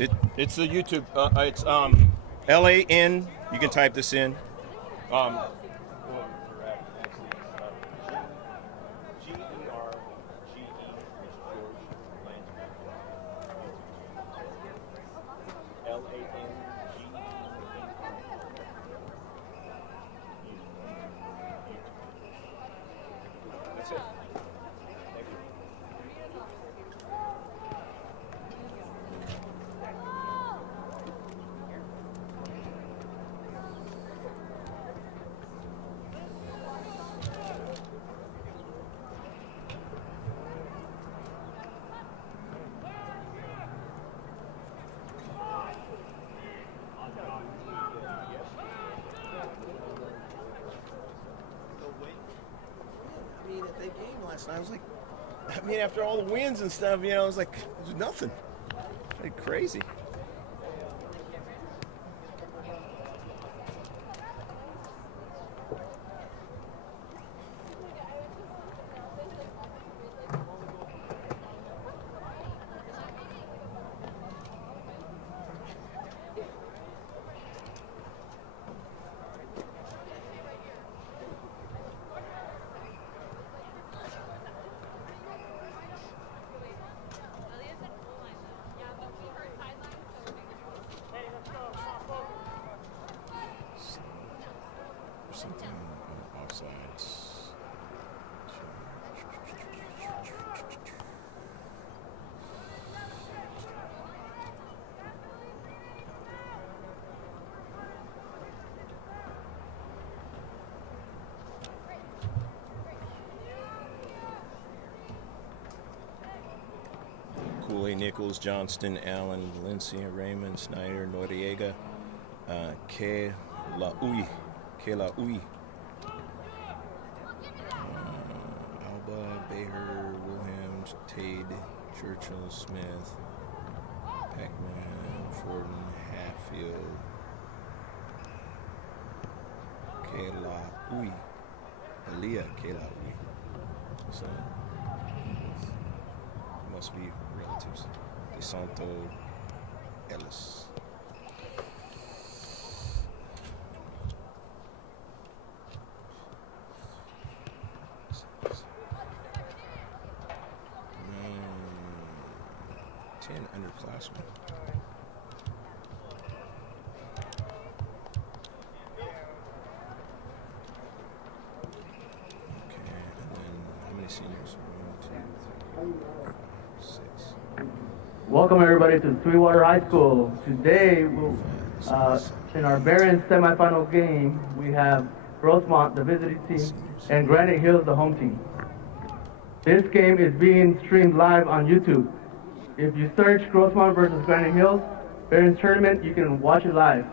It's the YouTube. It's LAN. You can type this in. Um, That's it. Thank you. I mean, at that game last night, I was like, after all the wins and stuff, I was like, there's nothing. Like crazy. Something on offsides. Cooley, Nichols, Johnston, Allen, Valencia, Raymond, Snyder, Noriega, Kelaui, Alba, Beher, Williams, Tade, Churchill, Smith, Pac-Man, Forden, Hatfield, Kelaui, Elia Kelaui. So must be relatives. DeSanto, Ellis. Mm, 10 underclassmen. Okay, and then how many seniors? 1, 2, 3, 4, 5, 6. Welcome everybody to Sweetwater High School. Today, in our Barron semifinal game, we have Grossmont, the visiting team, and Granite Hills, the home team. This game is being streamed live on YouTube. If you search Grossmont versus Granite Hills, Barron's tournament, you can watch it live.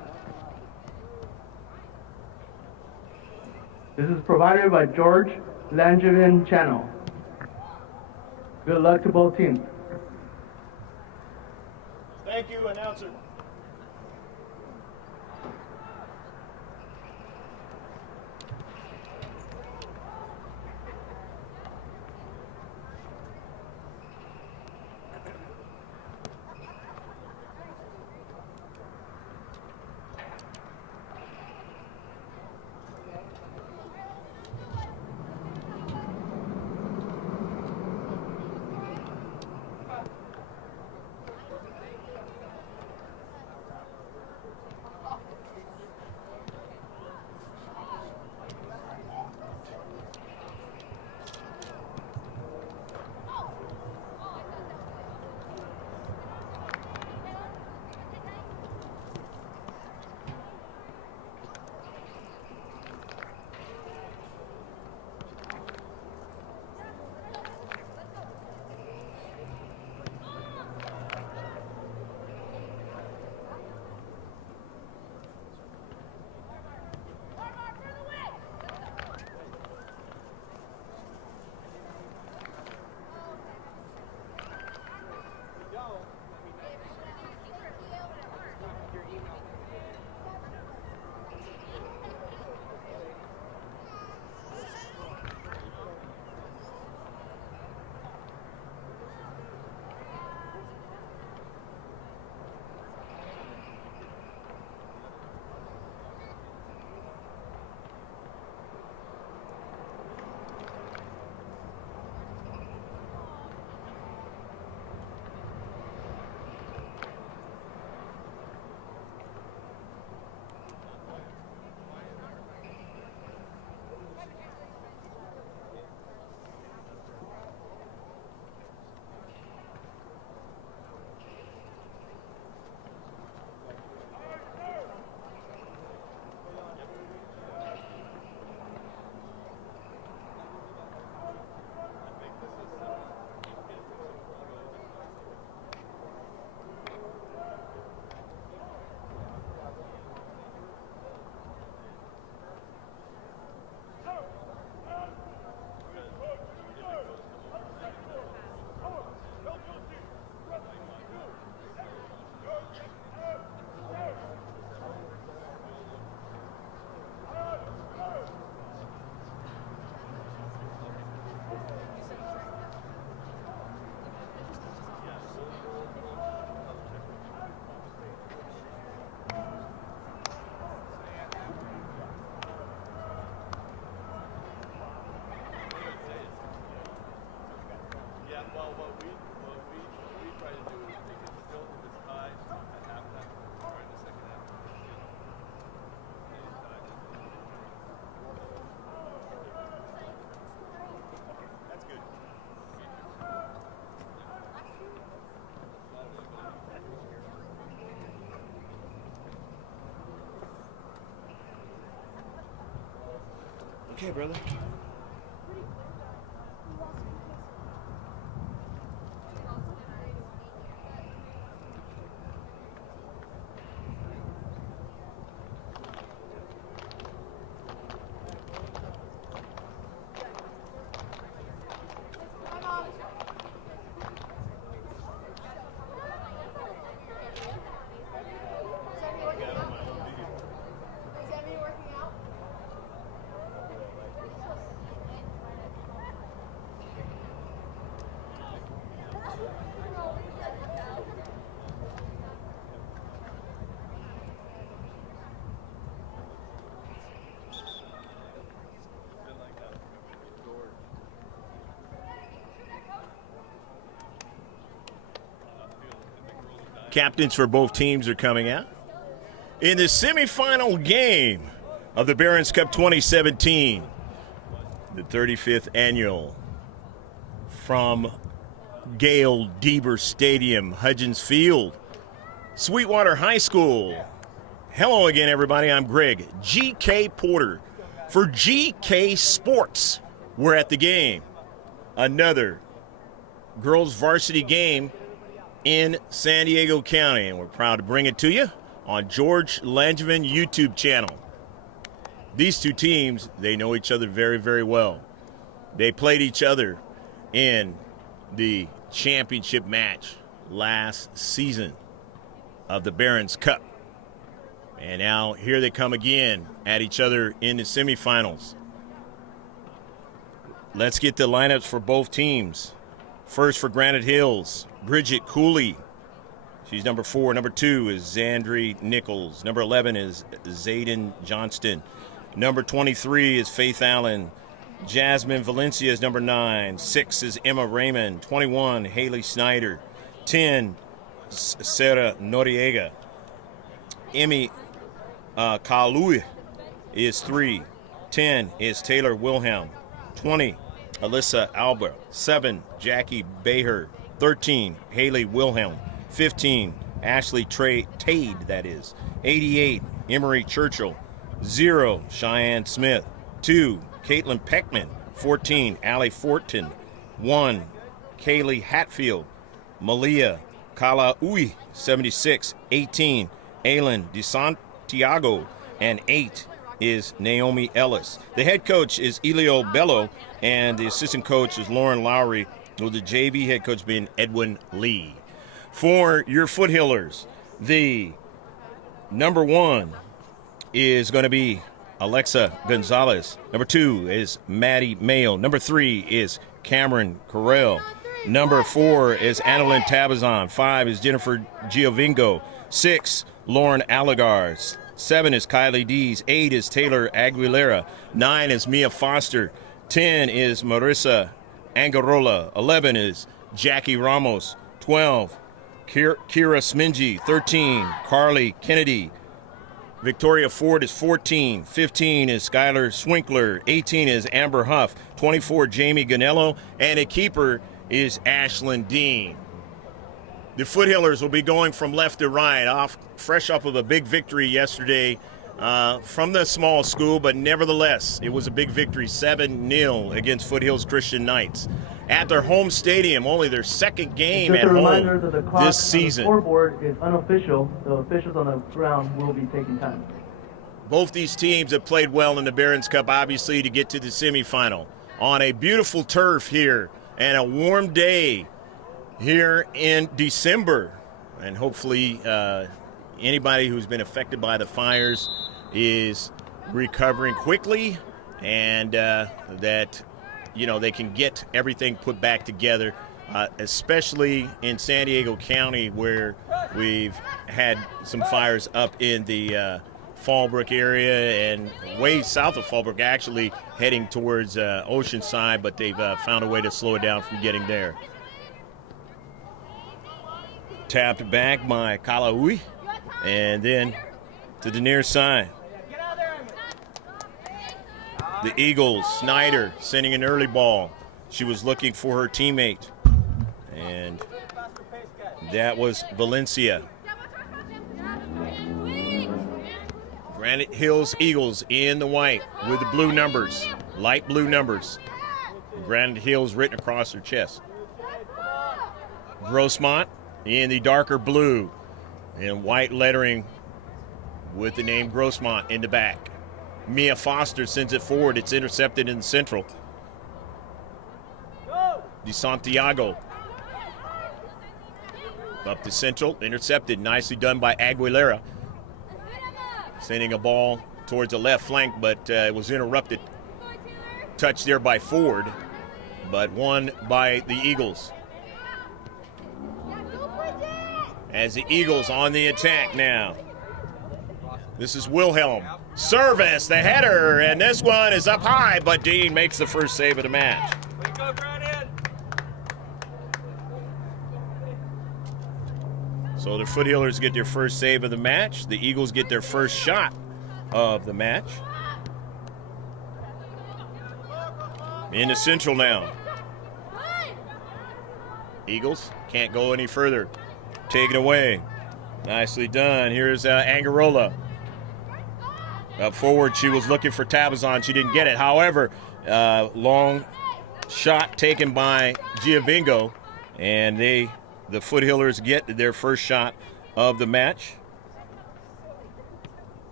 This is provided by George Langevin Channel. Good luck to both teams. Thank you, announcer. Okay, brother. Captains for both teams are coming out. In the semifinal game of the Barron's Cup 2017, the 35th annual, from Gail Deaver Stadium, Hudgens Field, Sweetwater High School. Hello again, everybody. I'm Greg GK Porter for GK Sports. We're at the game. Another girls varsity game in San Diego County, and we're proud to bring it to you on George Langevin YouTube channel. These two teams, they know each other very, very well. They played each other in the championship match last season of the Barron's Cup. And now here they come again at each other in the semifinals. Let's get the lineups for both teams. First for Granite Hills, Bridget Cooley. She's number 4. Number 2 is Zandri Nichols. Number 11 is Zayden Johnston. Number 23 is Faith Allen. Jasmine Valencia is number 9. 6 is Emma Raymond. 21, Haley Snyder. 10, Sarah Noriega. Emmy Kalui is 3. 10 is Taylor Wilhelm. 20, Alyssa Alba. 7, Jackie Baher. 13, Haley Wilhelm. 15, Ashley Tade, that is. 88, Emery Churchill. 0, Cheyenne Smith. 2, Caitlin Peckman. 14, Allie Fortin. 1, Kaylee Hatfield. Malia Kalaui, 76. 18, Aylin DeSantiago. And 8 is Naomi Ellis. The head coach is Elio Bello, and the assistant coach is Lauren Lowry, with the JV head coach being Edwin Lee. For your foothillers, the number 1 is going to be Alexa Gonzalez. Number 2 is Maddie Mayo. Number 3 is Cameron Carell. Number 4 is Annalyn Tabazon. 5 is Jennifer Giovingo. 6, Lauren Allegar. 7 is Kylie Dees. 8 is Taylor Aguilera. 9 is Mia Foster. 10 is Marissa Angarola. 11 is Jackie Ramos. 12, Kira Smingy. 13, Carly Kennedy. Victoria Ford is 14. 15 is Skylar Swinkler. 18 is Amber Huff. 24, Jamie Ganello. And a keeper is Ashlyn Dean. The foothillers will be going from left to right, fresh off of a big victory yesterday from the small school, but nevertheless, it was a big victory, 7-0 against Foothills Christian Knights. At their home stadium, only their second game at home this season. The scoreboard is unofficial. The officials on the ground will be taking time. Both these teams have played well in the Barron's Cup, obviously, to get to the semifinal. On a beautiful turf here and a warm day here in December. And hopefully anybody who's been affected by the fires is recovering quickly, and that they can get everything put back together, especially in San Diego County, where we've had some fires up in the Fallbrook area and way south of Fallbrook, actually heading towards Oceanside, but they've found a way to slow it down from getting there. Tapped back by Kalaui, and then to the near side. The Eagles, Snyder sending an early ball. She was looking for her teammate, and that was Valencia. Granite Hills Eagles in the white with the blue numbers. Light blue numbers. Granite Hills written across her chest. Grossmont in the darker blue and white lettering with the name Grossmont in the back. Mia Foster sends it forward. It's intercepted in the central. De Santiago up the central, intercepted. Nicely done by Aguilera. Sending a ball towards the left flank, but it was interrupted. Touched there by Ford, but won by the Eagles. As the Eagles on the attack now. This is Wilhelm. Service, the header, and this one is up high, but Dean makes the first save of the match. Way to go, Granite! So the Foothillers get their first save of the match. The Eagles get their first shot of the match. In the central now. Eagles can't go any further. Taken away. Nicely done. Here's Angarola. Up forward, she was looking for Tabazon. She didn't get it. However, long shot taken by Giovingo, and the Foothillers get their first shot of the match.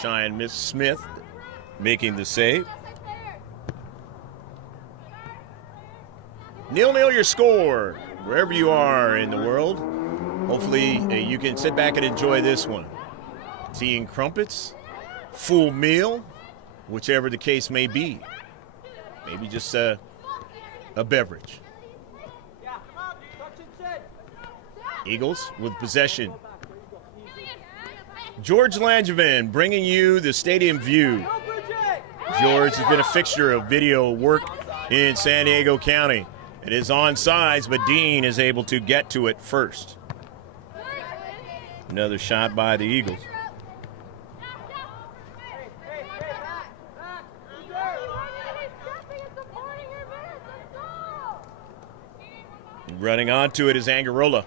Cheyenne Miss Smith making the save. 0-0 your score, wherever you are in the world. Hopefully you can sit back and enjoy this one. Tea and crumpets, full meal, whichever the case may be. Maybe just a beverage. Eagles with possession. George Langevin bringing you the stadium view. George has been a fixture of video work in San Diego County. It is onside, but Dean is able to get to it first. Another shot by the Eagles. Running onto it is Angarola.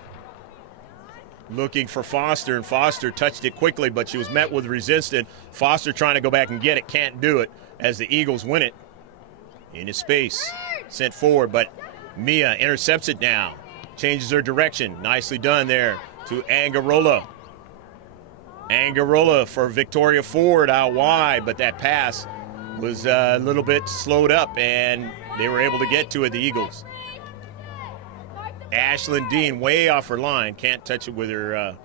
Looking for Foster, and Foster touched it quickly, but she was met with resistance. Foster trying to go back and get it, can't do it as the Eagles win it. Into space, sent forward, but Mia intercepts it now. Changes her direction. Nicely done there to Angarola. Angarola for Victoria Ford out wide, but that pass was a little bit slowed up, and they were able to get to it, the Eagles. Ashlyn Dean way off her line, can't touch it with her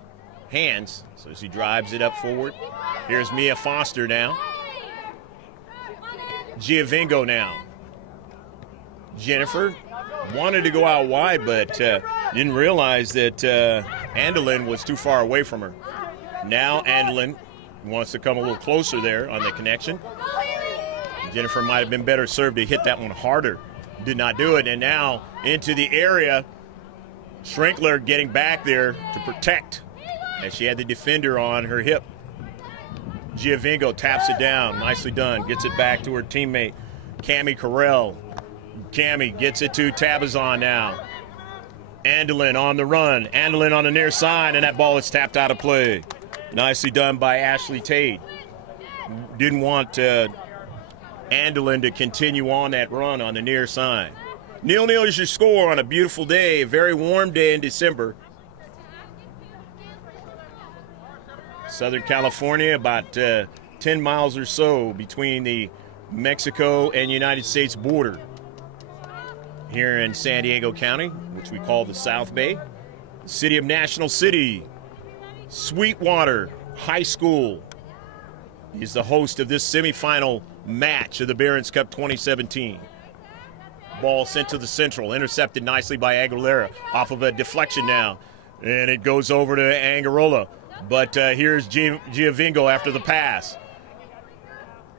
hands, so she drives it up forward. Here's Mia Foster now. Giovingo now. Jennifer wanted to go out wide, but didn't realize that Andelin was too far away from her. Now Andelin wants to come a little closer there on the connection. Jennifer might have been better served to hit that one harder. Did not do it, and now into the area. Schrinkler getting back there to protect as she had the defender on her hip. Giovingo taps it down. Nicely done. Gets it back to her teammate, Cami Carell. Cami gets it to Tabazon now. Andelin on the run. Andelin on the near side, and that ball is tapped out of play. Nicely done by Ashley Tate. Didn't want Andelin to continue on that run on the near side. 0-0 is your score on a beautiful day, a very warm day in December. Southern California, about 10 miles or so between the Mexico and United States border. Here in San Diego County, which we call the South Bay, the city of National City, Sweetwater High School is the host of this semifinal match of the Barron's Cup 2017. Ball sent to the central, intercepted nicely by Aguilera off of a deflection now. And it goes over to Angarola. But here's Giovingo after the pass.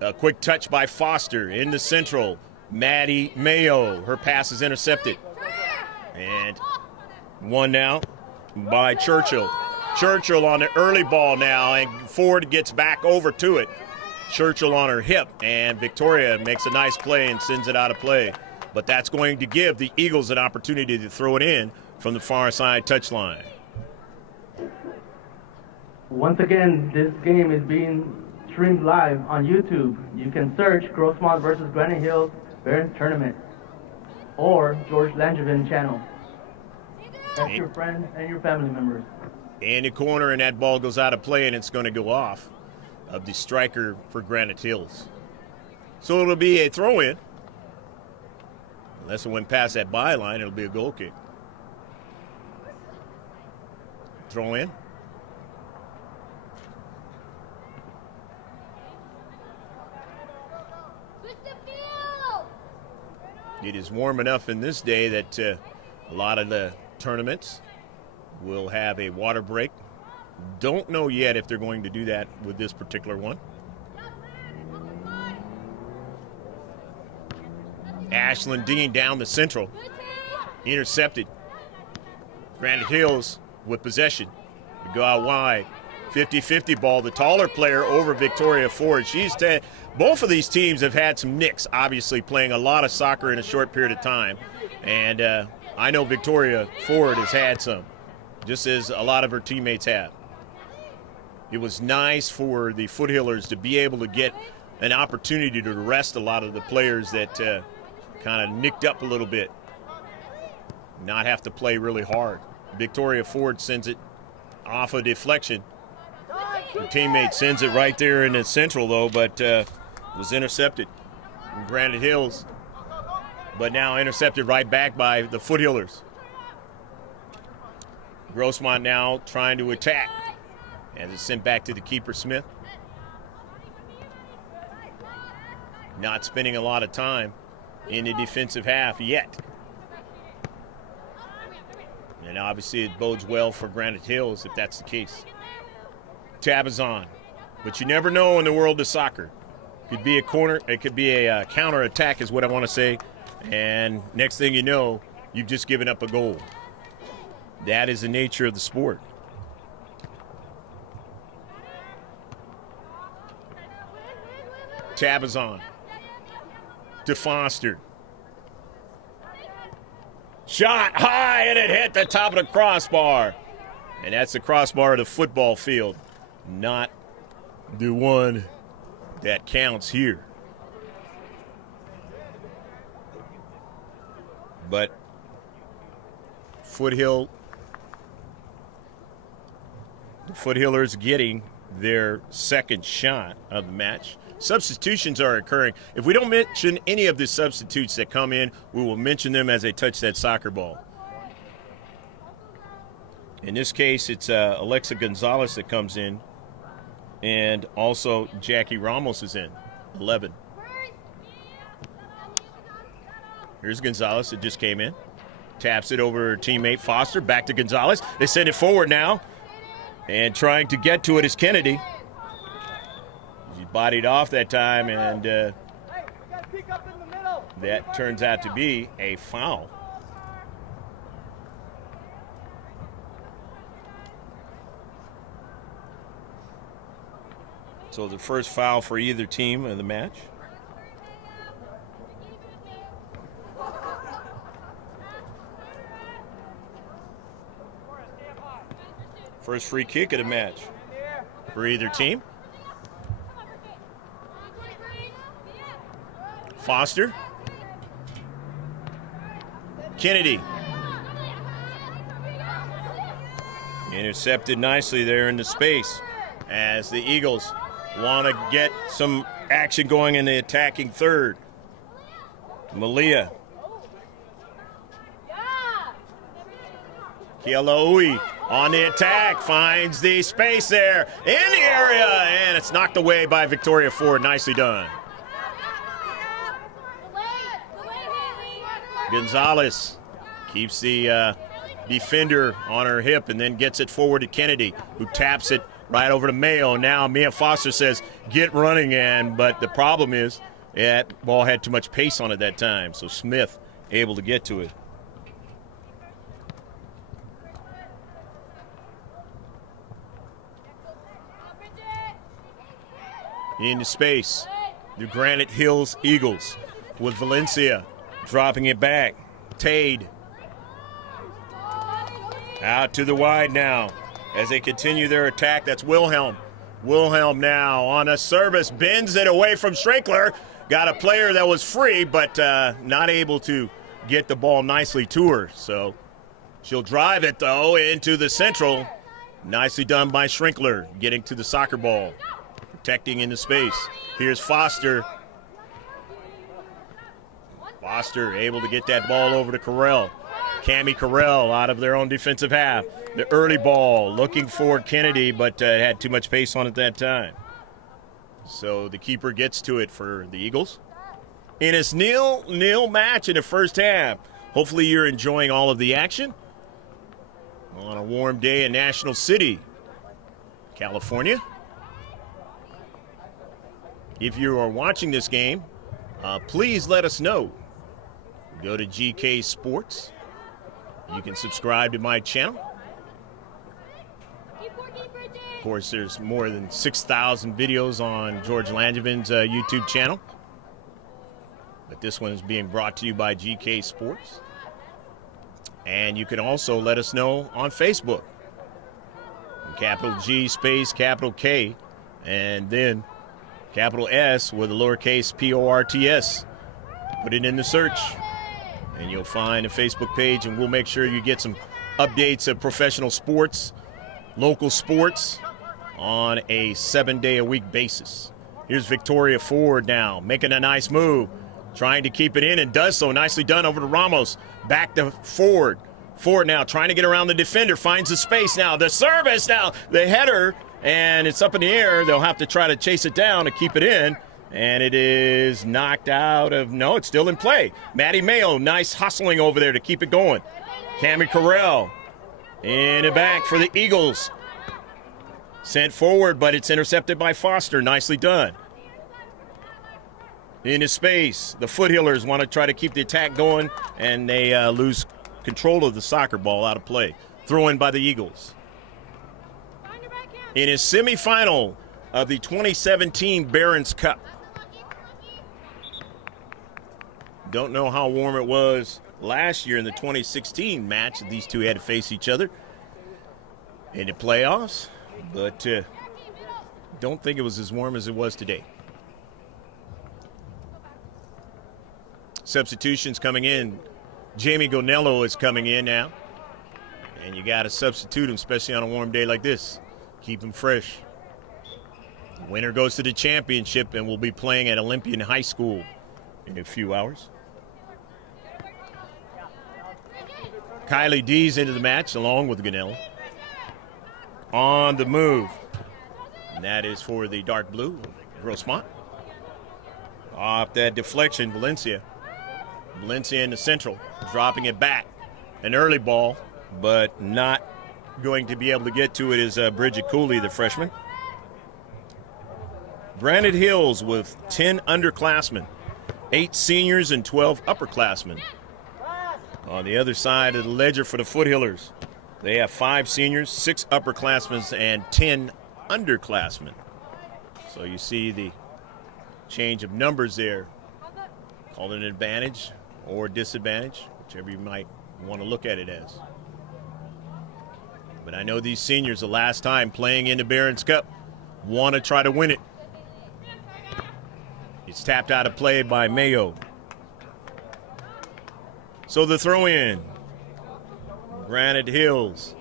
A quick touch by Foster in the central. Maddie Mayo, her pass is intercepted. And one now by Churchill. Churchill on the early ball now, and Ford gets back over to it. Churchill on her hip, and Victoria makes a nice play and sends it out of play. But that's going to give the Eagles an opportunity to throw it in from the far side touchline. Once again, this game is being streamed live on YouTube. You can search Grossmont versus Granite Hills Barons Tournament or George Langevin channel. That's your friends and your family members. In the corner, and that ball goes out of play, and it's going to go off of the striker for Granite Hills. So it'll be a throw-in. Unless it went past that byline, it'll be a goal kick. Throw in. It is warm enough in this day that a lot of the tournaments will have a water break. Don't know yet if they're going to do that with this particular one. Ashland Dean down the central. Intercepted. Granite Hills with possession. We go out wide. 50-50 ball. The taller player over Victoria Ford. Both of these teams have had some nicks, obviously playing a lot of soccer in a short period of time. And I know Victoria Ford has had some, just as a lot of her teammates have. It was nice for the Foothillers to be able to get an opportunity to rest a lot of the players that kind of nicked up a little bit, not have to play really hard. Victoria Ford sends it off a deflection. Her teammate sends it right there in the central, though, but was intercepted from Granite Hills. But now intercepted right back by the Foothillers. Grossmont now trying to attack as it's sent back to the keeper, Smith. Not spending a lot of time in the defensive half yet. And obviously it bodes well for Granite Hills if that's the case. Tabazon. But you never know in the world of soccer. It could be a corner, it could be a counter attack is what I want to say. And next thing you know, you've just given up a goal. That is the nature of the sport. Tabazon to Foster. Shot high, and it hit the top of the crossbar. And that's the crossbar of the football field, not the one that counts here. But the Foothillers getting their second shot of the match. Substitutions are occurring. If we don't mention any of the substitutes that come in, we will mention them as they touch that soccer ball. In this case, it's Alexa Gonzalez that comes in, and also Jackie Ramos is in, 11. Here's Gonzalez that just came in. Taps it over her teammate Foster, back to Gonzalez. They send it forward now, and trying to get to it is Kennedy. He bodied off that time, and that turns out to be a foul. So the first foul for either team in the match. First free kick of the match for either team. Foster. Kennedy. Intercepted nicely there into space as the Eagles want to get some action going in the attacking third. Malia. Kialaui on the attack, finds the space there in the area, and it's knocked away by Victoria Ford. Nicely done. Gonzalez keeps the defender on her hip and then gets it forward to Kennedy, who taps it right over to Mayo. Now Mia Foster says, get running, but the problem is that ball had too much pace on it that time, so Smith able to get to it. Into space, the Granite Hills Eagles with Valencia dropping it back. Tade out to the wide now as they continue their attack. That's Wilhelm Wilhelm now on a service, bends it away from Strinkler. Got a player that was free, but not able to get the ball nicely to her. So she'll drive it, though, into the central. Nicely done by Strinkler, getting to the soccer ball, protecting into space. Here's Foster. Foster able to get that ball over to Carell. Cammie Carell out of their own defensive half. The early ball looking for Kennedy, but had too much pace on it that time. So the keeper gets to it for the Eagles. In its 0-0 match in the first half. Hopefully you're enjoying all of the action on a warm day in National City, California. If you are watching this game, please let us know. Go to GK Sports. You can subscribe to my channel. Of course, there's more than 6,000 videos on George Langevin's YouTube channel. But this one is being brought to you by GK Sports. And you can also let us know on Facebook. Capital G space capital K and then capital S with a lowercase PORTS. Put it in the search and you'll find a Facebook page, and we'll make sure you get some updates of professional sports, local sports on a 7-day-a-week basis. Here's Victoria Ford now, making a nice move, trying to keep it in, and does so. Nicely done over to Ramos. Back to Ford. Ford now trying to get around the defender, finds the space now. The service now, the header, and it's up in the air. They'll have to try to chase it down to keep it in. And it is knocked out of, no, it's still in play. Maddie Mayo, nice hustling over there to keep it going. Cammie Carell in the back for the Eagles. Sent forward, but it's intercepted by Foster. Nicely done. Into space. The Foothillers want to try to keep the attack going, and they lose control of the soccer ball out of play. Throw in by the Eagles. In his semifinal of the 2017 Barron's Cup. Don't know how warm it was last year in the 2016 match. These two had to face each other in the playoffs, but don't think it was as warm as it was today. Substitutions coming in. Jamie Gonello is coming in now, and you got to substitute him, especially on a warm day like this. Keep him fresh. The winner goes to the championship and will be playing at Olympian High School in a few hours. Kylie D's into the match along with Gonello. On the move. And that is for the dark blue, Grossmont. Off that deflection, Valencia. Valencia in the central, dropping it back. An early ball, but not going to be able to get to it is Bridget Cooley, the freshman. Granite Hills with 10 underclassmen, 8 seniors and 12 upperclassmen. On the other side of the ledger for the Foothillers, they have 5 seniors, 6 upperclassmen, and 10 underclassmen. So you see the change of numbers there. Called an advantage or disadvantage, whichever you might want to look at it as. But I know these seniors, the last time playing in the Barron's Cup, want to try to win it. It's tapped out of play by Mayo. So the throw in, Granite Hills.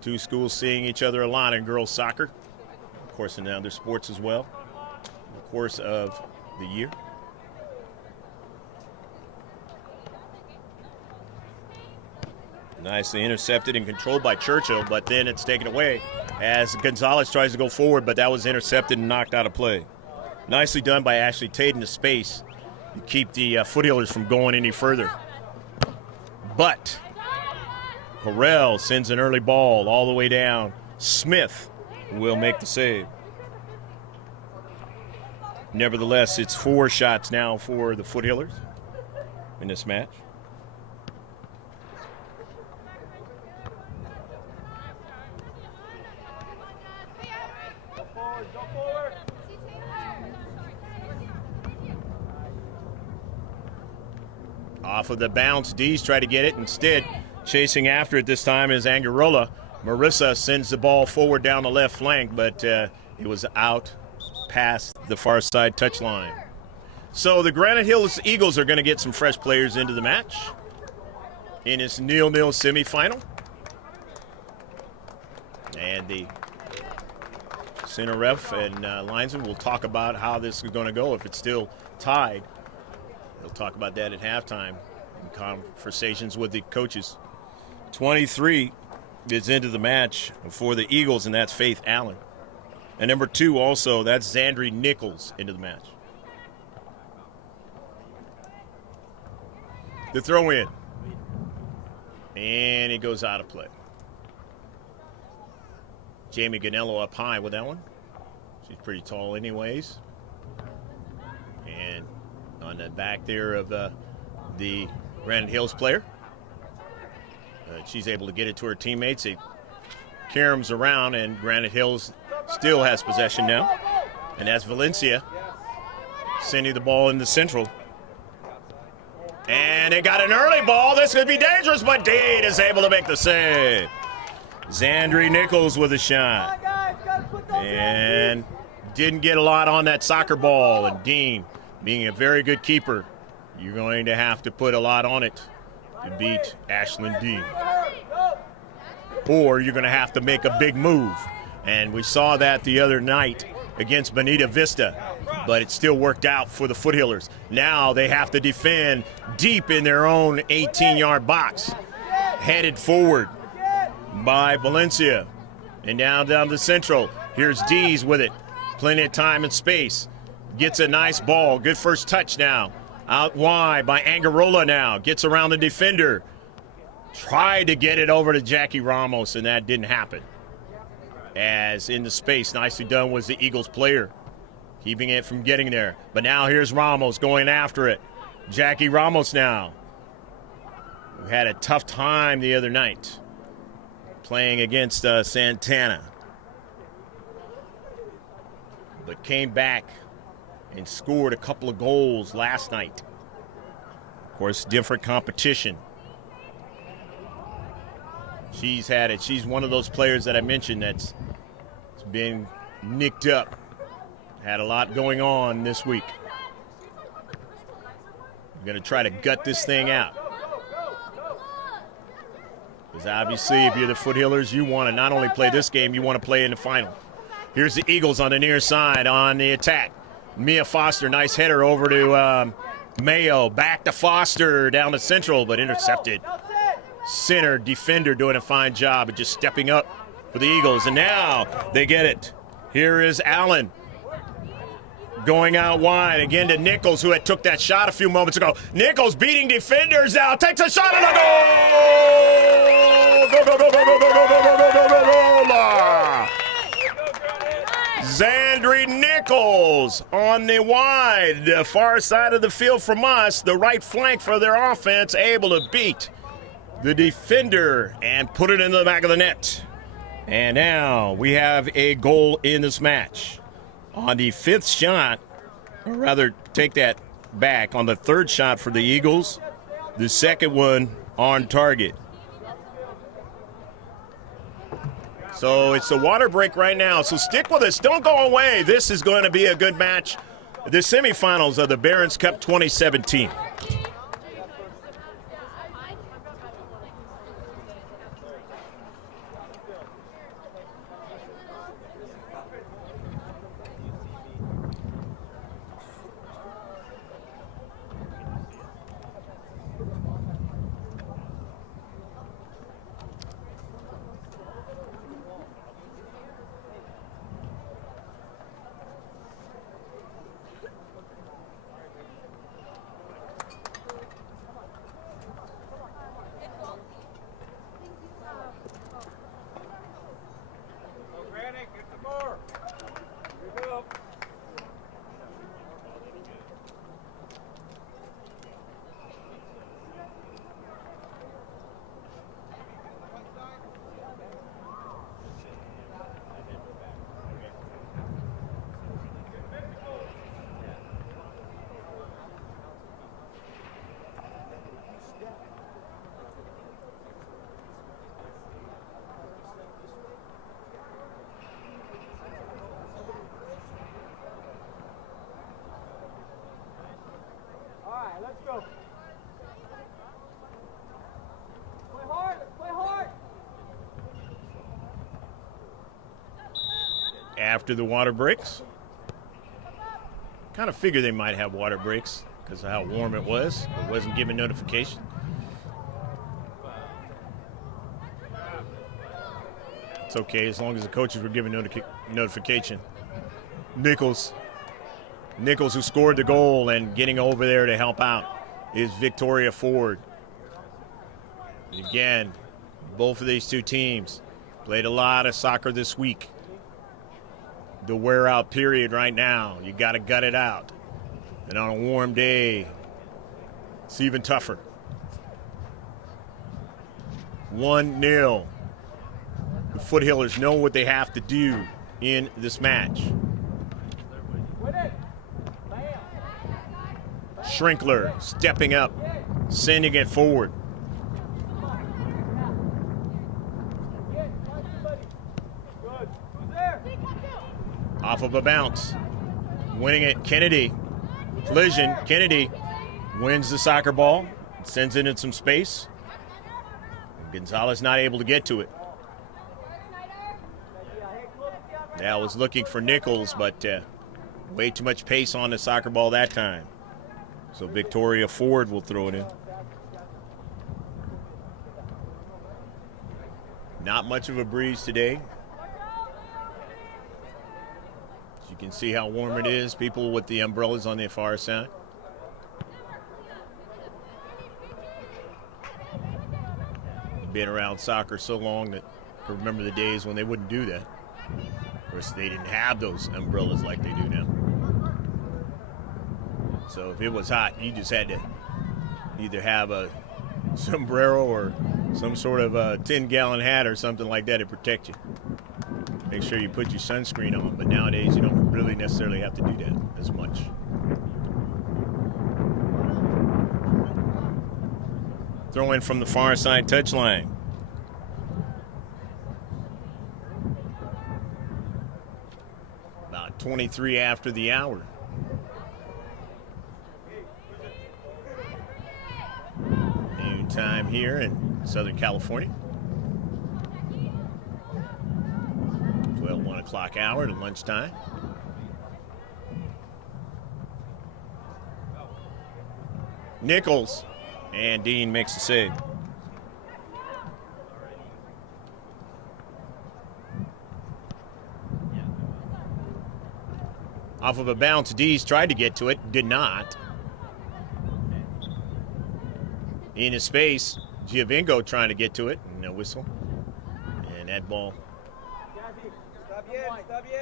Two schools seeing each other a lot in girls soccer, of course in other sports as well, in the course of the year. Nicely intercepted and controlled by Churchill, but then it's taken away as Gonzalez tries to go forward, but that was intercepted and knocked out of play. Nicely done by Ashley Tate in the space to keep the Foothillers from going any further. But Carell sends an early ball all the way down. Smith will make the save. Nevertheless, it's 4 shots now for the Foothillers in this match. Off of the bounce, D's try to get it. Instead, Chasing after it this time is Angarola. Marissa sends the ball forward down the left flank, but it was out past the far side touchline. So the Granite Hills Eagles are going to get some fresh players into the match in this 0-0 semifinal. And the center ref and linesman will talk about how this is going to go. If it's still tied, they'll talk about that at halftime in conversations with the coaches. 23 is into the match for the Eagles, and that's Faith Allen. And number 2 also, that's Zandri Nichols into the match. The throw in. And it goes out of play. Jamie Ganello up high with that one. She's pretty tall anyways. And on the back there of the Granite Hills player. She's able to get it to her teammates. It caroms around, and Granite Hills still has possession now. And that's Valencia sending the ball into Central. And they got an early ball. This could be dangerous, but Dean is able to make the save. Zandri Nichols with a shot. And didn't get a lot on that soccer ball. And Dean, being a very good keeper, you're going to have to put a lot on it to beat Ashlyn Dean. Or you're going to have to make a big move. And we saw that the other night against Bonita Vista, but it still worked out for the Foothillers. Now they have to defend deep in their own 18-yard box. Headed forward by Valencia. And down the Central. Here's Dees with it. Plenty of time and space. Gets a nice ball. Good first touch now. Out wide by Angarola now. Gets around the defender. Tried to get it over to Jackie Ramos, and that didn't happen. As in the space, nicely done was the Eagles player, keeping it from getting there. But now here's Ramos going after it. Jackie Ramos now, who had a tough time the other night playing against Santana, but came back and scored a couple of goals last night. Of course, different competition. She's had it. She's one of those players that I mentioned that's been nicked up. Had a lot going on this week. We're going to try to gut this thing out. Because obviously, if you're the Foothillers, you want to not only play this game, you want to play in the final. Here's the Eagles on the near side on the attack. Mia Foster, nice header over to Mayo. Back to Foster down the Central, but intercepted. Center defender doing a fine job of just stepping up for the Eagles. And now they get it. Here is Allen going out wide again to Nichols, who had took that shot a few moments ago. Nichols beating defenders now. Takes a shot and a goal! Go, go, go, go, go, go, go, go, go, go, go, go, go! Zandri Nichols on the wide, the far side of the field from us, the right flank for their offense, able to beat the defender and put it into the back of the net. And now we have a goal in this match. On the 5th shot, or rather take that back, on the 3rd shot for the Eagles, the 2nd one on target. So it's the water break right now, so stick with us. Don't go away. This is going to be a good match. The semifinals of the Barron's Cup 2017. After the water breaks. Kind of figured they might have water breaks because of how warm it was. It wasn't given notification. It's okay as long as the coaches were given notification. Nichols, who scored the goal and getting over there to help out, is Victoria Ford. And again, both of these two teams played a lot of soccer this week. The wear-out period right now, you got to gut it out. And on a warm day, it's even tougher. 1-0. The Foothillers know what they have to do in this match. Schrinkler stepping up, sending it forward. Off of a bounce. Winning it, Kennedy. Collision, Kennedy wins the soccer ball, sends it in some space. Gonzalez not able to get to it. Now was looking for Nichols, but way too much pace on the soccer ball that time. So Victoria Ford will throw it in. Not much of a breeze today. As you can see how warm it is. People with the umbrellas on the far side. Been around soccer so long that I can remember the days when they wouldn't do that. Of course, they didn't have those umbrellas like they do now. So if it was hot, you just had to either have a sombrero or some sort of a 10-gallon hat or something like that to protect you. Make sure you put your sunscreen on, but nowadays you don't really necessarily have to do that as much. Throw in from the far side touchline. About 23 after the hour. Noon time here in Southern California. 1 o'clock hour to lunchtime. Nichols, and Dean makes the save. Off of a bounce, Dees tried to get to it, did not. In his space, Giovinco trying to get to it, no whistle. And that ball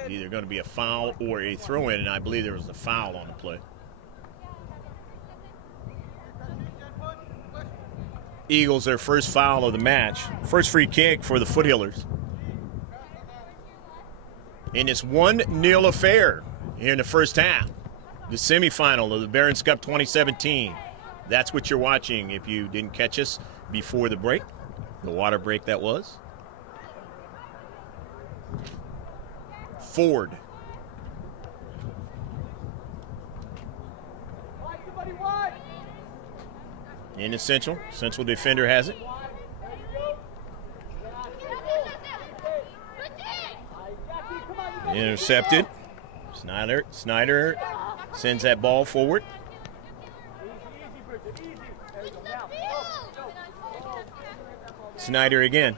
either going to be a foul or a throw-in, and I believe there was a foul on the play. Eagles, their first foul of the match. First free kick for the Foothillers. In this 1-0 affair here in the first half, the semifinal of the Barron's Cup 2017. That's what you're watching if you didn't catch us before the break, the water break that was. Ford. In the central defender has it. Intercepted. Snyder sends that ball forward. Snyder again.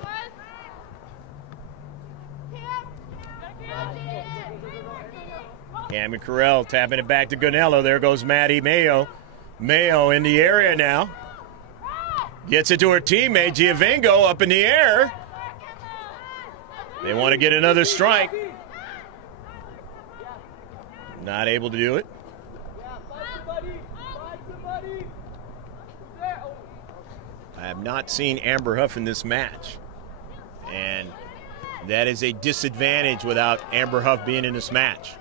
Cameron Carell tapping it back to Gonello. There goes Maddie Mayo. Mayo in the area now. Gets it to her teammate, Giovinco, up in the air. They want to get another strike. Not able to do it. I have not seen Amber Huff in this match. And that is a disadvantage without Amber Huff being in this match.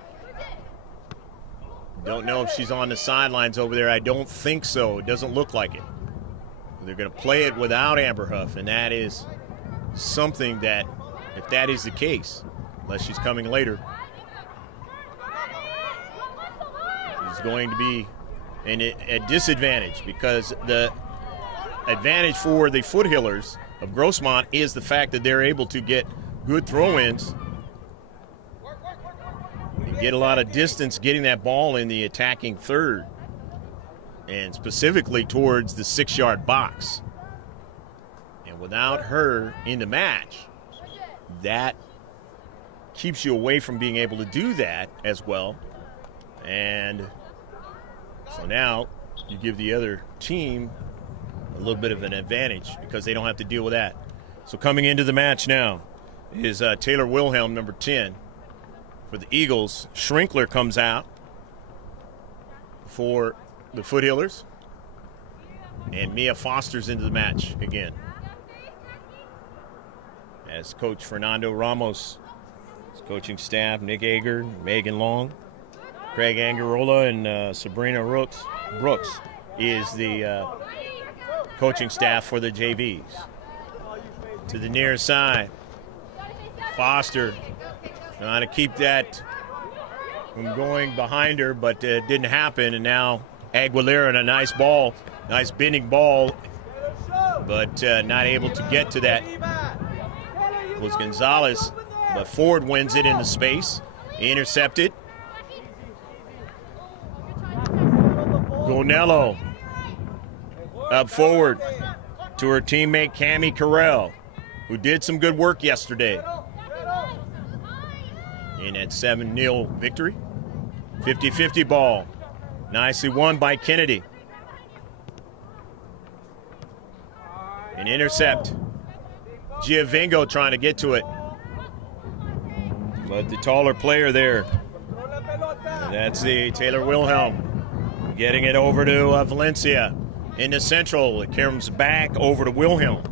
Don't know if she's on the sidelines over there. I don't think so. It doesn't look like it. They're going to play it without Amber Huff, and that is something that, if that is the case, unless she's coming later, is going to be and a disadvantage, because the advantage for the Foothillers of Grossmont is the fact that they're able to get good throw-ins and get a lot of distance getting that ball in the attacking third, and specifically towards the 6-yard box. And without her in the match, that keeps you away from being able to do that as well. And so now you give the other team a little bit of an advantage because they don't have to deal with that. So coming into the match now is Taylor Wilhelm, number 10. For the Eagles, Schrinkler comes out for the Foothillers. And Mia Foster's into the match again, as Coach Fernando Ramos, his coaching staff, Nick Ager, Megan Long, Craig Angarola, and Sabrina Brooks is the coaching staff for the JVs. To the near side, Foster trying to keep that from going behind her, but it didn't happen. And now Aguilera in a nice ball, nice bending ball, but not able to get to that. It was Gonzalez, but Ford wins it into space, intercepted. Gonello up forward to her teammate Cammie Carell, who did some good work yesterday in that 7-0 victory. 50-50 ball. Nicely won by Kennedy. An intercept. Giovingo trying to get to it, but the taller player there. And that's the Taylor Wilhelm getting it over to Valencia into central. It comes back over to Wilhelm.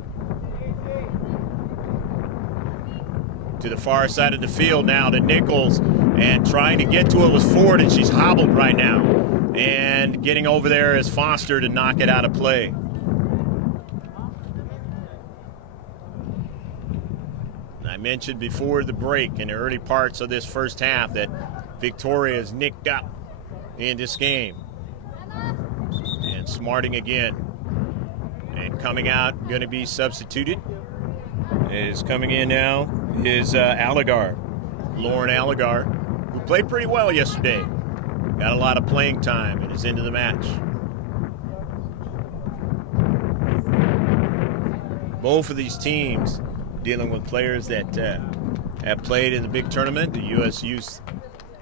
To the far side of the field now to Nichols, and trying to get to it was Ford, and she's hobbled right now. And getting over there is Foster to knock it out of play. I mentioned before the break in the early parts of this first half that Victoria is nicked up in this game. And Smarting again. And coming out, going to be substituted. Is coming in now is Allegar, Lauren Allegar, who played pretty well yesterday. Got a lot of playing time and is into the match. Both of these teams dealing with players that have played in the big tournament, the U.S. Youth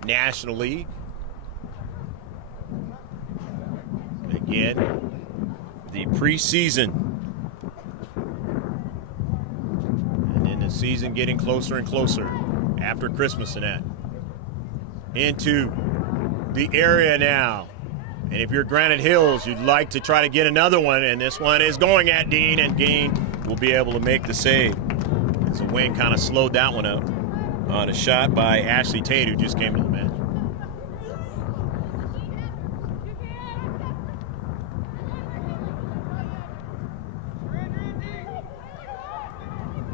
National League. Again, the preseason. Season getting closer and closer after Christmas and that. Into the area now. And if you're Granite Hills, you'd like to try to get another one, and this one is going at Dean, and Dean will be able to make the save. As the wind kind of slowed that one up on a shot by Ashley Tate, who just came to the match.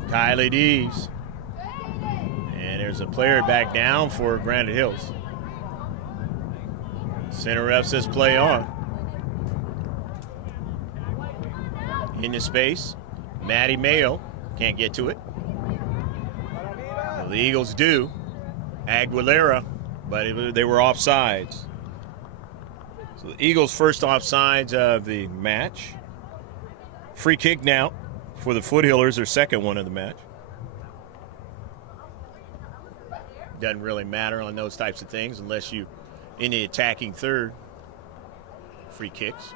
Kylie Dees. And there's a player back down for Granite Hills. Center ref says play on. Into space. Maddie Mayo can't get to it. Well, the Eagles do. Aguilera, but they were offsides. So the Eagles' first offsides of the match. Free kick now for the Foothillers, their second one of the match. Doesn't really matter on those types of things unless you in the attacking third. Free kicks.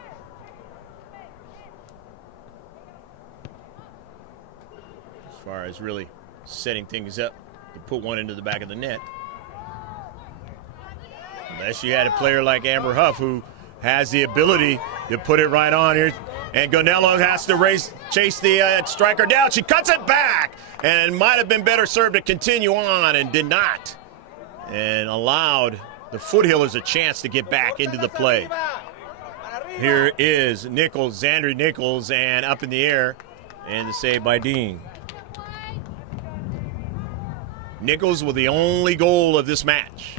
As far as really setting things up to put one into the back of the net. Unless you had a player like Amber Huff who has the ability to put it right on here. And Gonello has to chase the striker down. She cuts it back, and might have been better served to continue on, and did not. And allowed the Foothillers a chance to get back into the play. Here is Nichols, Xandri Nichols, and up in the air, and the save by Dean. Nichols with the only goal of this match.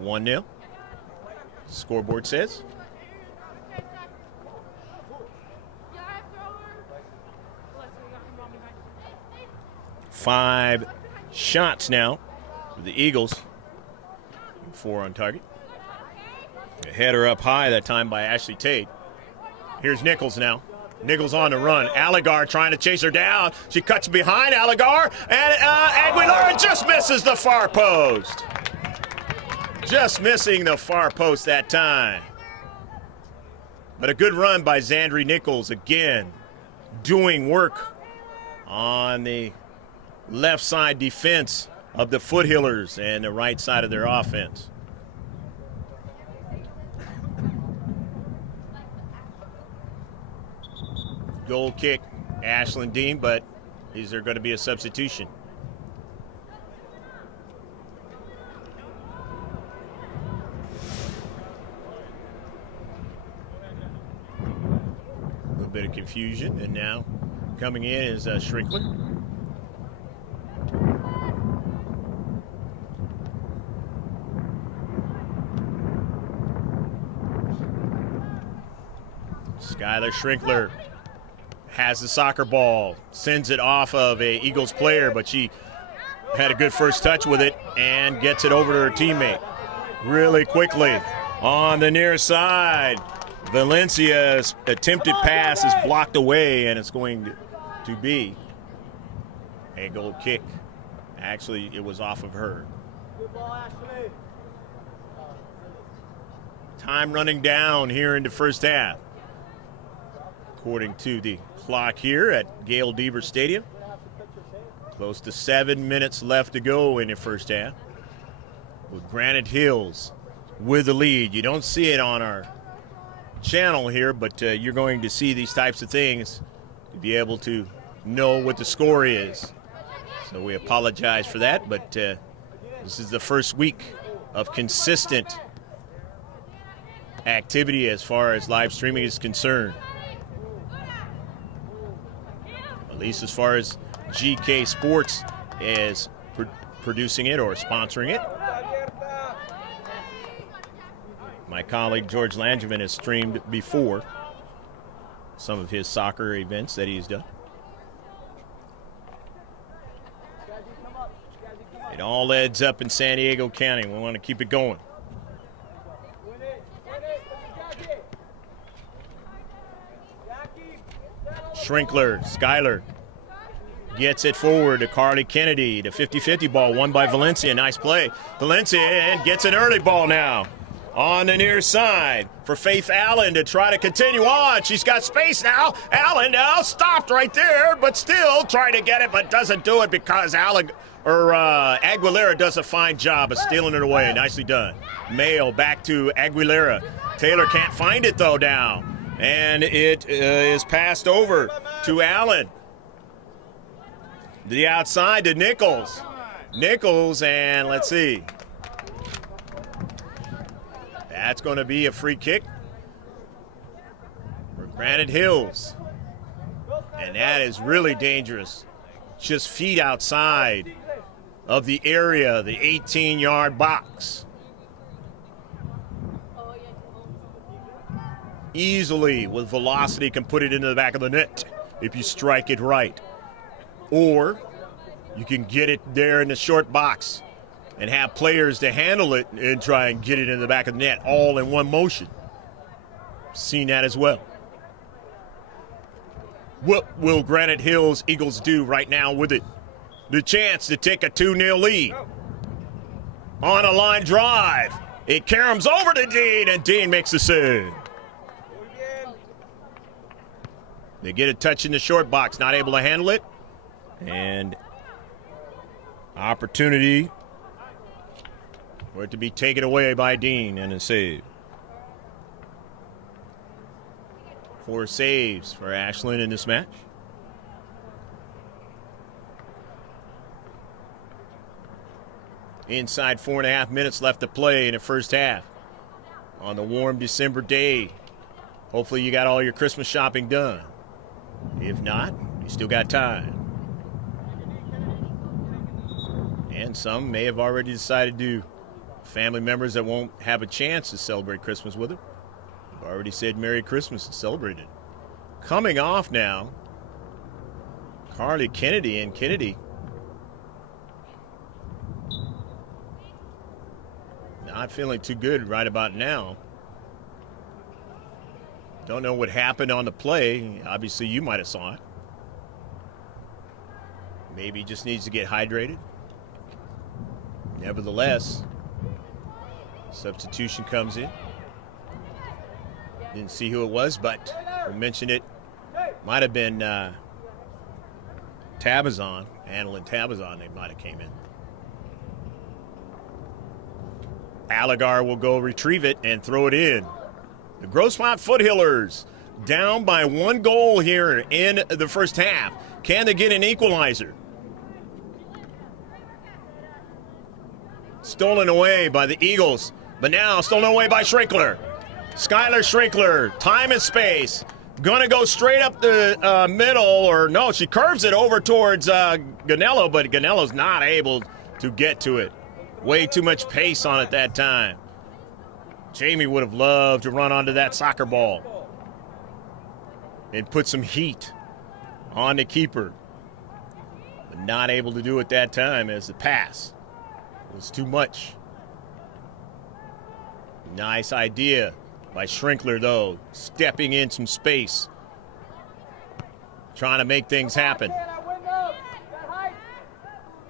1-0. Scoreboard says. 5 shots now for the Eagles. 4 on target. A header up high that time by Ashley Tate. Here's Nichols now. Nichols on the run. Allegar trying to chase her down. She cuts behind Allegar, and Aguilera just misses the far post. Just missing the far post that time. But a good run by Zandri Nichols again, doing work on the left side defense of the Foothillers and the right side of their offense. Goal kick, Ashlyn Dean, but is there going to be a substitution? A little bit of confusion, and now coming in is Schrinkler. Skylar Schrinkler has the soccer ball, sends it off of a Eagles player, but she had a good first touch with it and gets it over to her teammate really quickly on the near side. Valencia's attempted pass is blocked away, and it's going to be a goal kick. Actually, it was off of her. Time running down here in the first half. According to the clock here at Gail Deaver Stadium. Close to 7 minutes left to go in the first half. With Granite Hills with the lead. You don't see it on our channel here, but you're going to see these types of things to be able to know what the score is. So we apologize for that, but this is the first week of consistent activity as far as live streaming is concerned. At least as far as GK Sports is producing it or sponsoring it. My colleague George Langevin has streamed before some of his soccer events that he's done. It all adds up in San Diego County. We want to keep it going. Schrinkler, Skyler gets it forward to Carly Kennedy. The 50-50 ball won by Valencia. Nice play. Valencia gets an early ball now on the near side for Faith Allen to try to continue on. She's got space now. Allen now stopped right there, but still trying to get it, but doesn't do it because Aguilera does a fine job of stealing it away. Nicely done. Mayo back to Aguilera. Taylor can't find it though now. And it is passed over to Allen. The outside to Nichols. Nichols, and let's see. That's going to be a free kick for Granite Hills. And that is really dangerous. Just feet outside of the area, the 18-yard box. Easily, with velocity, can put it into the back of the net if you strike it right. Or you can get it there in the short box and have players to handle it and try and get it in the back of the net all in one motion. Seen that as well. What will Granite Hills Eagles do right now with it? The chance to take a 2-0 lead. On a line drive. It caroms over to Dean, and Dean makes the save. They get a touch in the short box, not able to handle it. And opportunity for it to be taken away by Dean and a save. 4 saves for Ashland in this match. Inside 4.5 minutes left to play in the first half on the warm December day. Hopefully you got all your Christmas shopping done. If not, you still got time. And some may have already decided to. Family members that won't have a chance to celebrate Christmas with them have already said Merry Christmas and celebrated. Coming off now, Carly Kennedy, and Kennedy Not feeling too good right about now. Don't know what happened on the play. Obviously, you might have saw it. Maybe he just needs to get hydrated. Nevertheless, substitution comes in. Didn't see who it was, but we mentioned it. Might have been Tabazon, Annalyn Tabazon, they might have came in. Allegar will go retrieve it and throw it in. The Grossmont Foothillers down by 1 goal here in the first half. Can they get an equalizer? Stolen away by the Eagles, but now stolen away by Schrinkler. Skylar Schrinkler, time and space. Gonna go straight up the middle, or no, she curves it over towards Ganello, but Ganello's not able to get to it. Way too much pace on it that time. Jamie would have loved to run onto that soccer ball and put some heat on the keeper, but not able to do it that time as the pass was too much. Nice idea by Schrinkler, though, stepping in some space, trying to make things happen.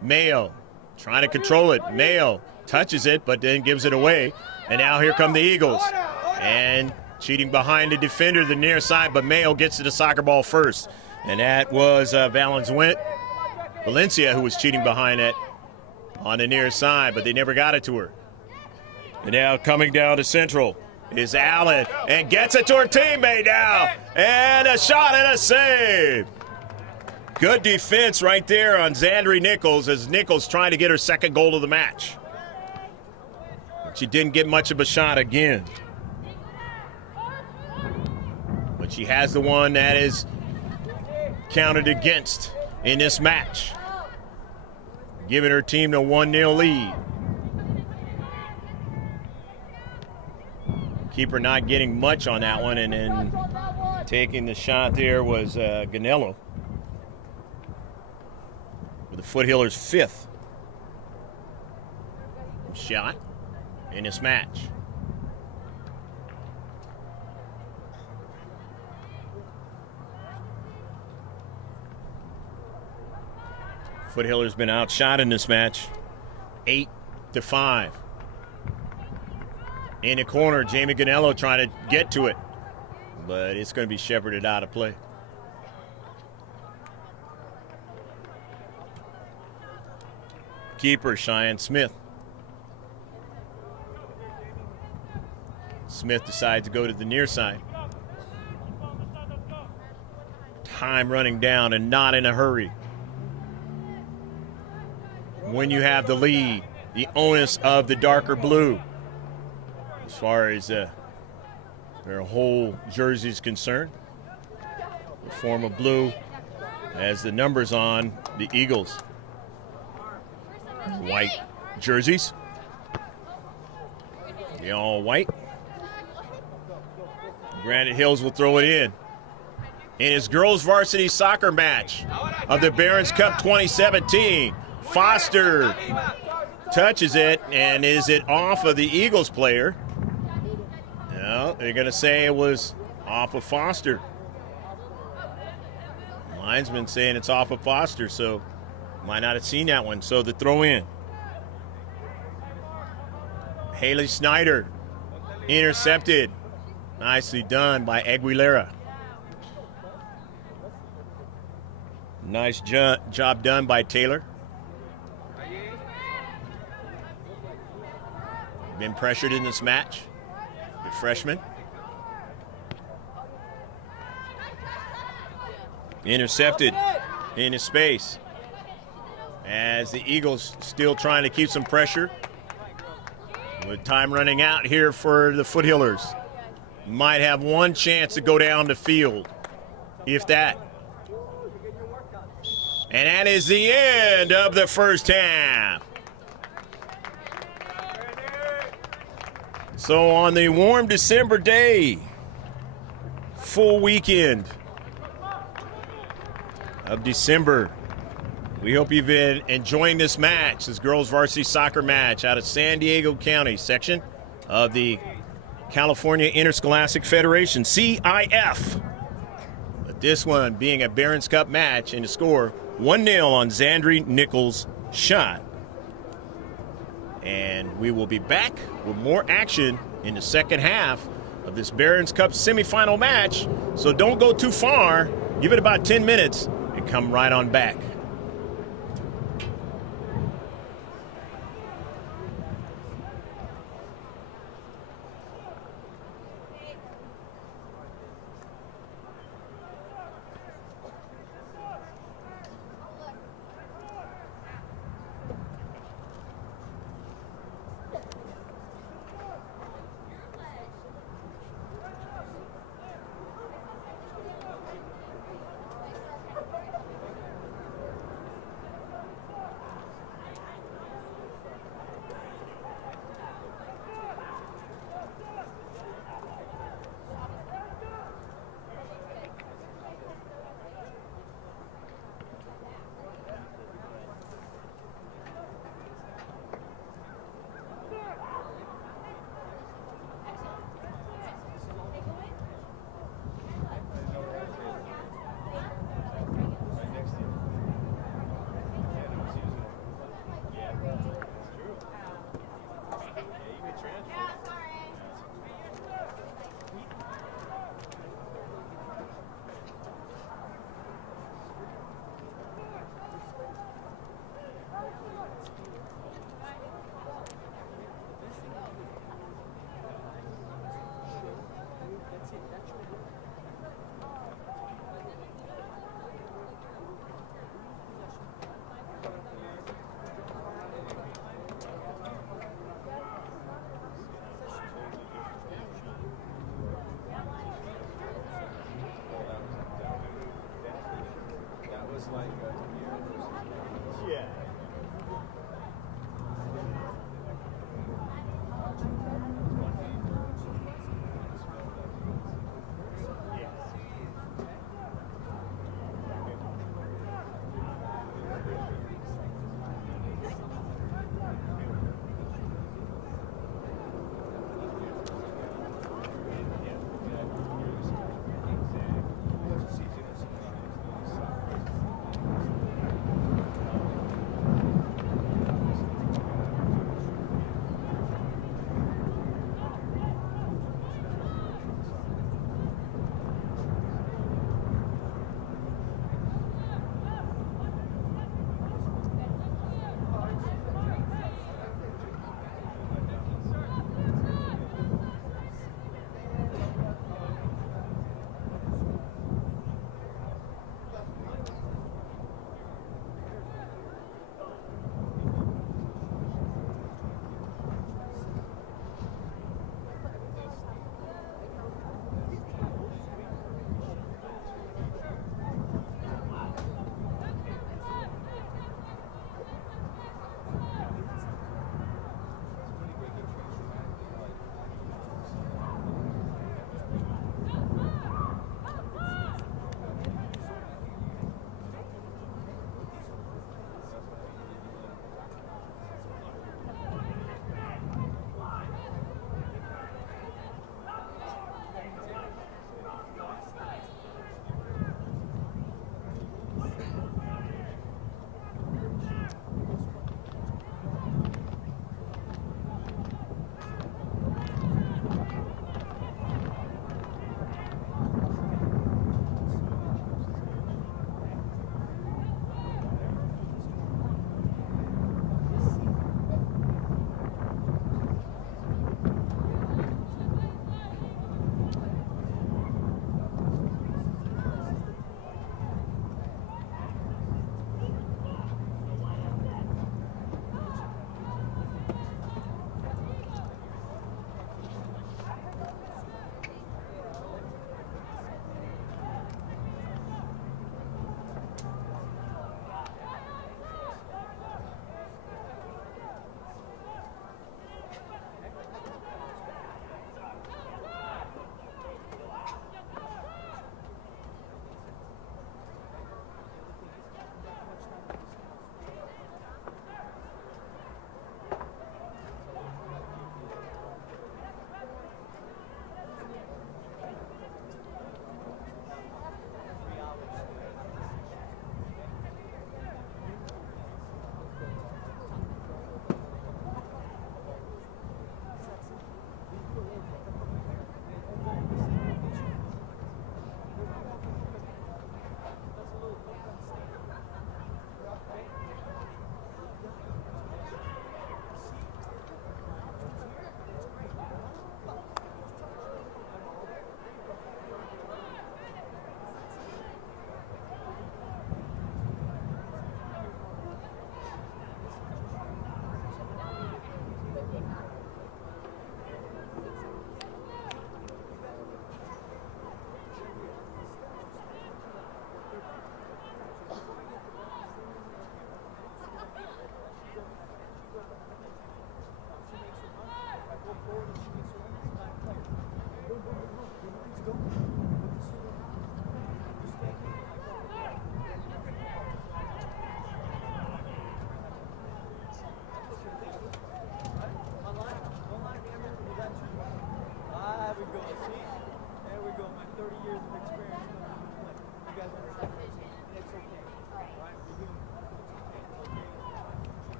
Mayo trying to control it. Mayo touches it, but then gives it away. And now here come the Eagles. And cheating behind the defender, the near side, but Mayo gets to the soccer ball first. And that was Valencia who was cheating behind it on the near side, but they never got it to her. And now coming down to Central is Allen, and gets it to her teammate now. And a shot and a save. Good defense right there on Zandri Nichols as Nichols trying to get her second goal of the match. She didn't get much of a shot again. But she has the one that is counted against in this match, giving her team the 1-0 lead. Keeper not getting much on that one, and then taking the shot there was Ganello. With the Foothillers' 5th shot in this match. Foothillers been outshot in this match, 8-5. In the corner, Jamie Ganello trying to get to it, but it's going to be shepherded out of play. Keeper, Cheyenne Smith. Smith decides to go to the near side. Time running down and not in a hurry. When you have the lead, the onus of the darker blue, as far as their whole jersey is concerned. The form of blue as the numbers on the Eagles. White jerseys. The all white. Granite Hills will throw it in his girls varsity soccer match of the Barron's Cup 2017. Foster touches it, and is it off of the Eagles player? No, they're going to say it was off of Foster. Linesman saying it's off of Foster, so might not have seen that one. So the throw in. Haley Snyder intercepted. Nicely done by Aguilera. Nice job done by Taylor. Been pressured in this match, the freshman. Intercepted into space as the Eagles still trying to keep some pressure. With time running out here for the Foothillers. Might have one chance to go down the field, if that. And that is the end of the first half. So on the warm December day, full weekend of December, We hope you've been enjoying this match, this girls varsity soccer match out of San Diego County section of the California Interscholastic Federation, CIF. But this one being a Barron's Cup match, and the score 1-0 on Zandri Nichols' shot. And we will be back with more action in the second half of this Barron's Cup semifinal match. So don't go too far. Give it about 10 minutes and come right on back.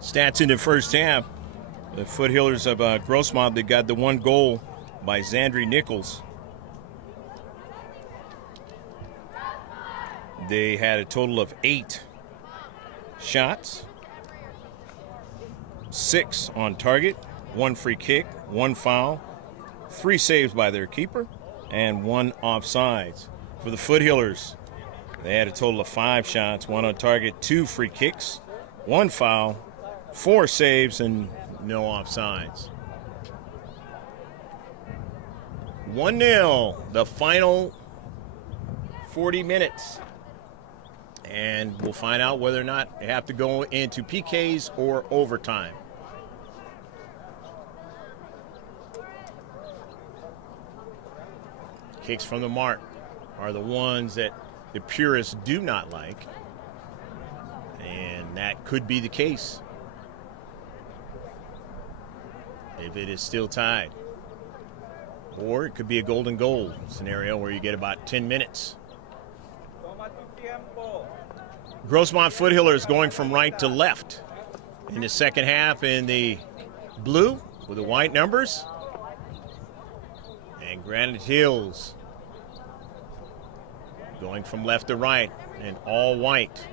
Stats in the first half. The Foothillers of Grossmont, they got the one goal by Zandri Nichols. They had a total of 8 shots, 6 on target, 1 free kick, 1 foul, 3 saves by their keeper, and 1 offsides. For the Foothillers, they had a total of 5 shots, 1 on target, 2 free kicks, 1 foul, 4 saves, and no offsides. 1-0, the final 40 minutes. And we'll find out whether or not they have to go into PKs or overtime. Kicks from the mark are the ones that the purists do not like. And that could be the case if it is still tied. Or it could be a golden goal scenario where you get about 10 minutes. Grossmont Foothillers going from right to left in the second half in the blue with the white numbers. And Granite Hills going from left to right in all white.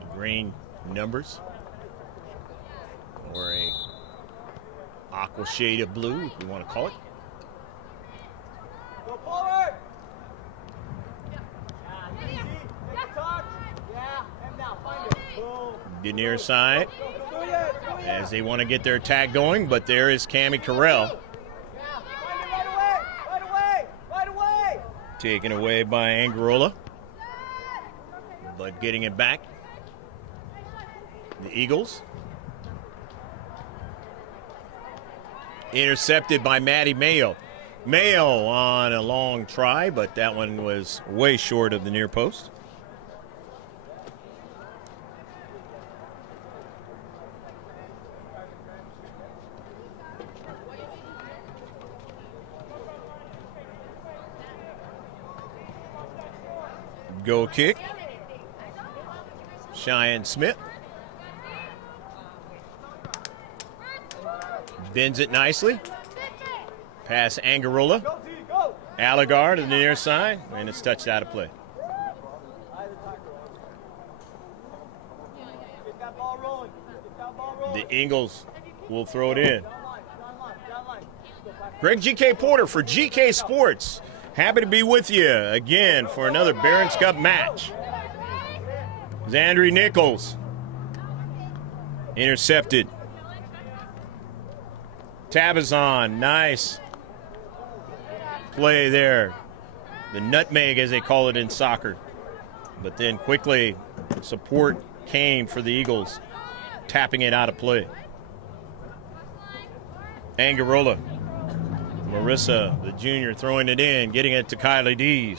The green numbers. Or a aqua shade of blue, if you want to call it. Go forward! The near side as they want to get their attack going, but there is Cammie Carell. Right away! Taken away by Angarola, but getting it back. The Eagles. Intercepted by Maddie Mayo. Mayo on a long try, but that one was way short of the near post. Goal kick. Cheyenne Smith. Bends it nicely. Pass Angarola. Allegar to the near side, and it's touched out of play. The Eagles will throw it in. Greg G.K. Porter for GK Sports. Happy to be with you again for another Barron's Cup match. Zandri Nichols intercepted. Tabazon, nice play there. The nutmeg, as they call it in soccer. But then quickly, support came for the Eagles, tapping it out of play. Angarola. Marissa, the junior, throwing it in, getting it to Kylie Dees.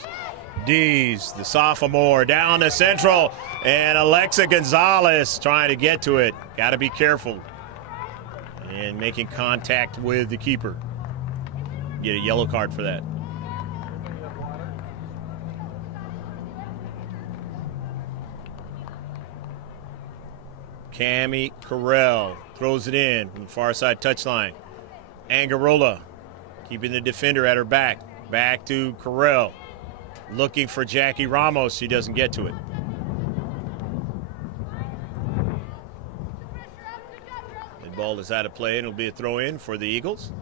Dees, the sophomore, down the central, and Alexa Gonzalez trying to get to it. Got to be careful. And making contact with the keeper. Get a yellow card for that. Cami Carell throws it in from the far side touchline. Angarola keeping the defender at her back. Back to Carell. Looking for Jackie Ramos. She doesn't get to it. The ball is out of play, and it'll be a throw in for the Eagles.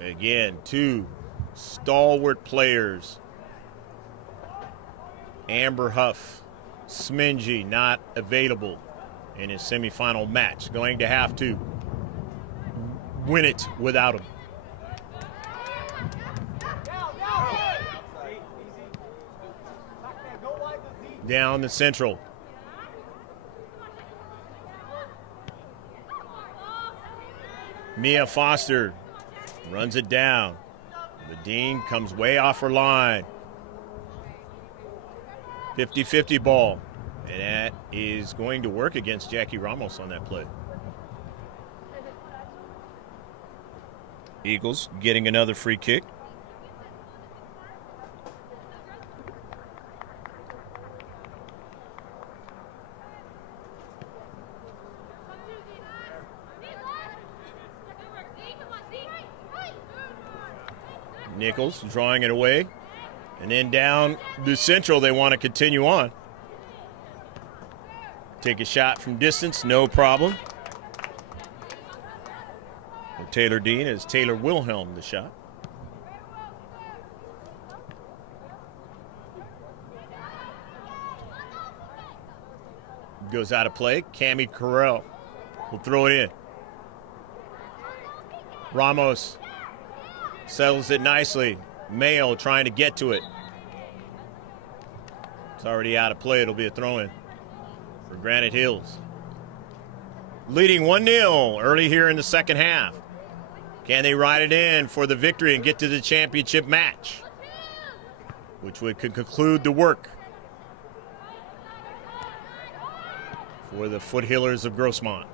Again, two stalwart players. Amber Huff, Smingy not available in his semifinal match. Going to have to win it without him. Down the central. Mia Foster runs it down. The Dean comes way off her line. 50-50 ball. And that is going to work against Jackie Ramos on that play. Eagles getting another free kick. Nichols drawing it away. And then down the central, they want to continue on. Take a shot from distance, no problem. And Taylor Dean as Taylor Wilhelm the shot. Goes out of play. Cami Carell will throw it in. Ramos settles it nicely. Mayo trying to get to it. It's already out of play. It'll be a throw-in for Granite Hills. Leading 1-0 early here in the second half. Can they ride it in for the victory and get to the championship match, which would conclude the work for the Foothillers of Grossmont?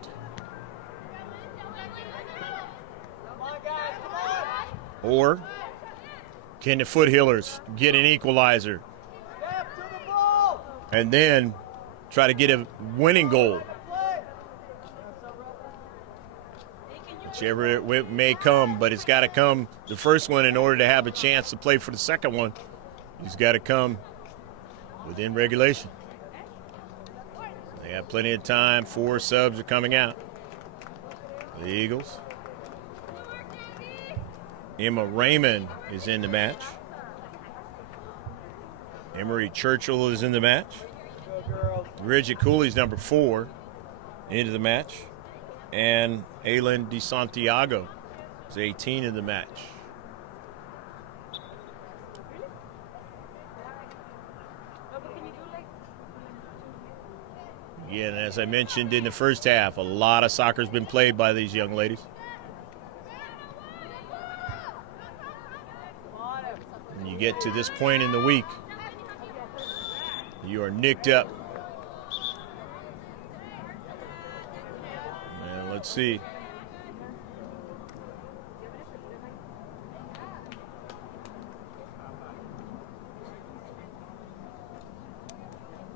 Or can the Foothillers get an equalizer and then try to get a winning goal? Whichever it may come, but it's got to come, the first one, in order to have a chance to play for the second one, it's got to come within regulation. They have plenty of time. 4 subs are coming out. The Eagles. Emma Raymond is in the match. Emery Churchill is in the match. Bridget Cooley's number 4 into the match. And Aylin DeSantiago is 18 in the match. Again, as I mentioned in the first half, a lot of soccer has been played by these young ladies. When you get to this point in the week, you are nicked up. And let's see.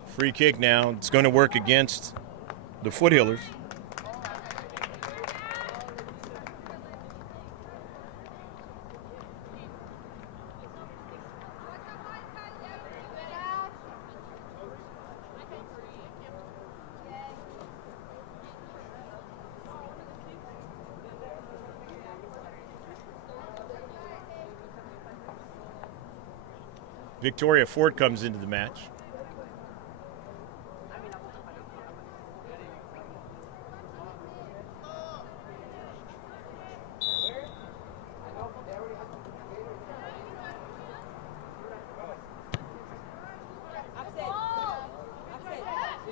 Free kick now. It's going to work against the Foothillers. Victoria Ford comes into the match.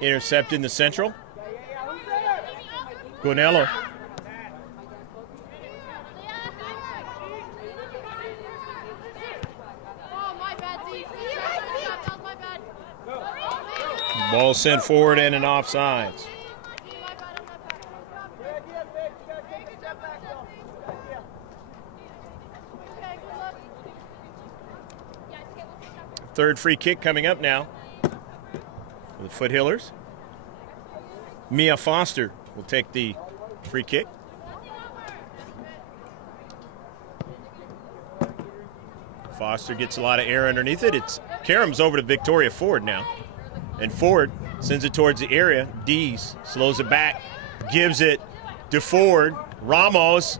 Intercept in the central. Gonello. Ball sent forward and an offsides. Third free kick coming up now for the Foothillers. Mia Foster will take the free kick. Foster gets a lot of air underneath it. It's Karam's over to Victoria Ford now. And Ford sends it towards the area. Dees slows it back, gives it to Ford. Ramos,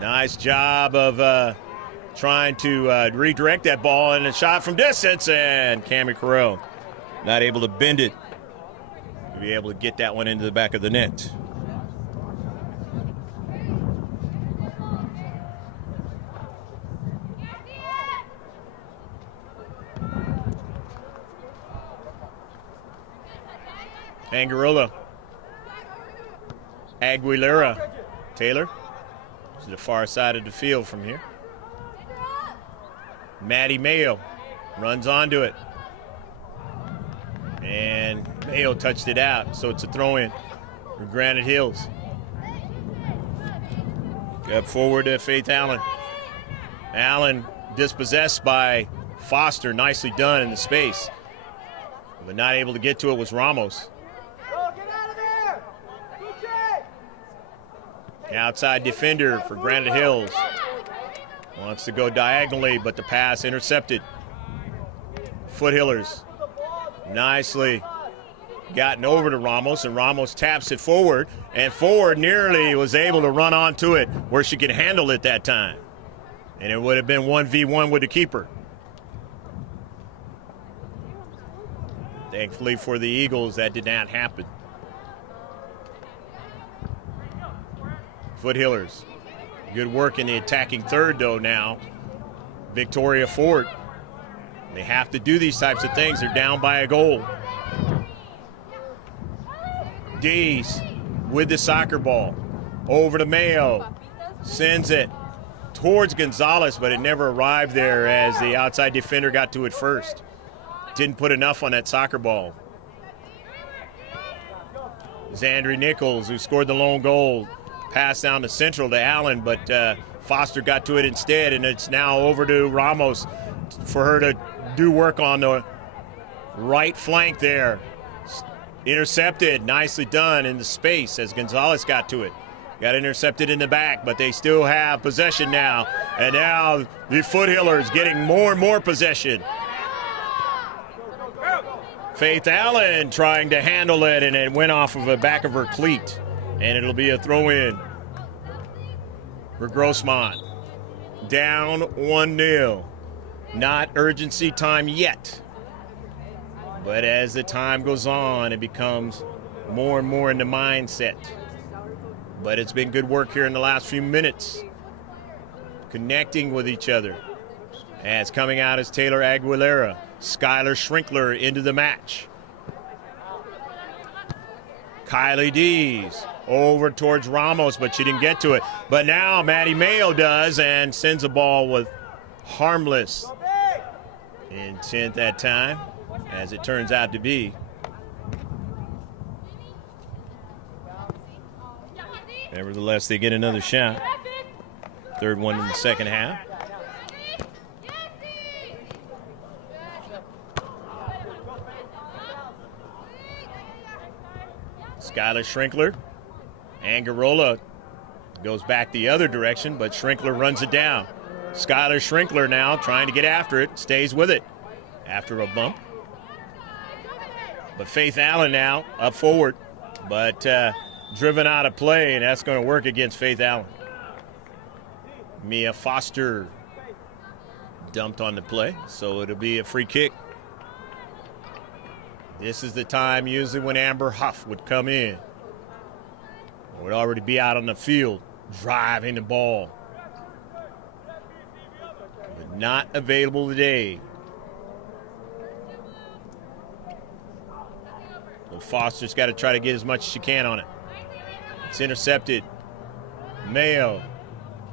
nice job of trying to redirect that ball, and a shot from distance, and Cami Carell not able to bend it to be able to get that one into the back of the net. Angarola. Aguilera. Taylor to the far side of the field from here. Maddie Mayo runs onto it. And Mayo touched it out, so it's a throw-in for Granite Hills. Up forward to Faith Allen. Allen dispossessed by Foster. Nicely done in the space. But not able to get to it was Ramos. Outside defender for Granite Hills. Wants to go diagonally, but the pass intercepted. Foothillers nicely gotten over to Ramos, and Ramos taps it forward, and Ford nearly was able to run onto it where she could handle it that time. And it would have been 1v1 with the keeper. Thankfully for the Eagles, that did not happen. Foothillers, good work in the attacking third though now. Victoria Ford. They have to do these types of things. They're down by a goal. Dees with the soccer ball. Over to Mayo. Sends it towards Gonzalez, but it never arrived there as the outside defender got to it first. Didn't put enough on that soccer ball. Zandri Nichols, who scored the lone goal, passed down the central to Allen, but Foster got to it instead, and it's now over to Ramos for her to do work on the right flank there. Intercepted, nicely done in the space as Gonzalez got to it. Got intercepted in the back, but they still have possession now. And now the Foothillers getting more and more possession. Faith Allen trying to handle it, and it went off of the back of her cleat. And it'll be a throw-in for Grossmont. Down 1-0. Not urgency time yet. But as the time goes on, it becomes more and more in the mindset. But it's been good work here in the last few minutes. Connecting with each other. As coming out is Taylor Aguilera. Skylar Schrinkler into the match. Kylie Dees over towards Ramos, but she didn't get to it. But now Maddie Mayo does and sends a ball with harmless intent that time, as it turns out to be. Nevertheless, they get another shot. Third one in the second half. Skylar Schrinkler. Angarola goes back the other direction, but Schrinkler runs it down. Skylar Schrinkler now trying to get after it, stays with it after a bump. But Faith Allen now up forward, but driven out of play, and that's going to work against Faith Allen. Mia Foster dumped on the play, so it'll be a free kick. This is the time usually when Amber Huff would come in. Would already be out on the field driving the ball. But not available today. So Foster's got to try to get as much as she can on it. It's intercepted. Mayo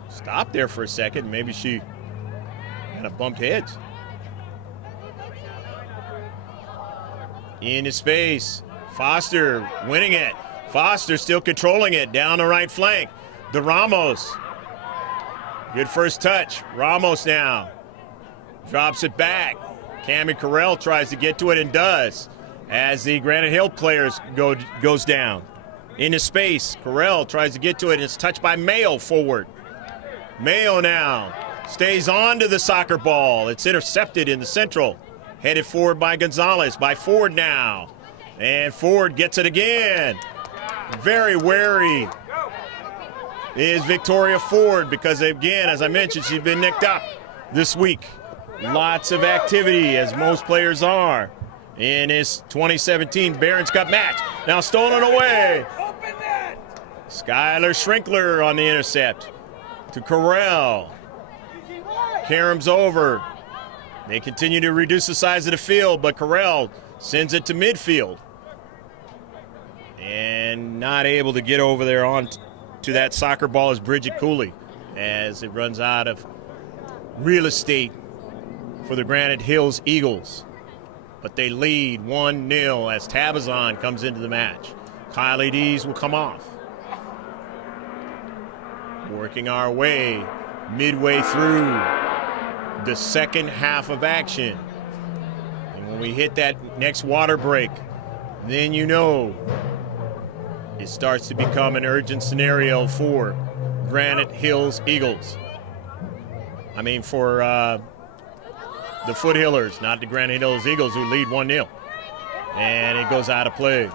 stopped there for a second. Maybe she kind of bumped heads. Into space. Foster winning it. Foster still controlling it down the right flank. De Ramos. Good first touch. Ramos now drops it back. Cammie Carell tries to get to it and does as the Granite Hill players goes down. Into space. Carell tries to get to it and it's touched by Mayo forward. Mayo now stays on to the soccer ball. It's intercepted in the central. Headed forward by Gonzalez, by Ford now. And Ford gets it again. Very wary is Victoria Ford because, again, as I mentioned, she's been nicked up this week. Lots of activity, as most players are, in this 2017 Barron's Cup match. Now stolen away. Skylar Schrinkler on the intercept to Carell. Karam's over. They continue to reduce the size of the field, but Carell sends it to midfield. And not able to get over there on to that soccer ball is Bridget Cooley as it runs out of real estate for the Granite Hills Eagles. But they lead 1-0 as Tabazon comes into the match. Kylie Dees will come off. Working our way midway through the second half of action. And when we hit that next water break, then you know it starts to become an urgent scenario for Granite Hills Eagles. I mean for the Foothillers, not the Granite Hills Eagles, who lead 1-0. And it goes out of play.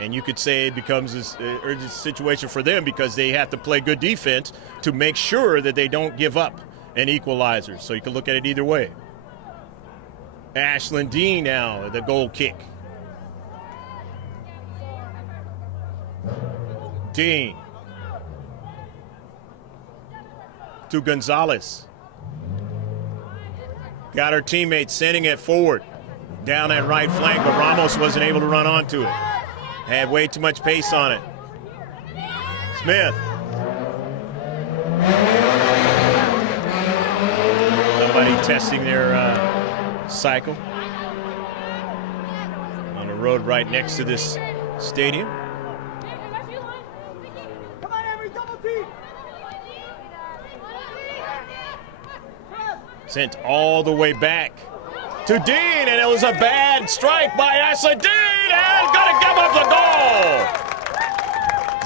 And you could say it becomes an urgent situation for them because they have to play good defense to make sure that they don't give up an equalizer. So you can look at it either way. Ashlyn Dean now, the goal kick. Dean to Gonzalez. Got her teammates sending it forward down that right flank, but Ramos wasn't able to run onto it. Had way too much pace on it. Smith. Somebody testing their cycle on the road right next to this stadium. Come on, Emery, double team. Sent all the way back to Dean, and it was a bad strike by Ashley Dean, and got to give up the goal.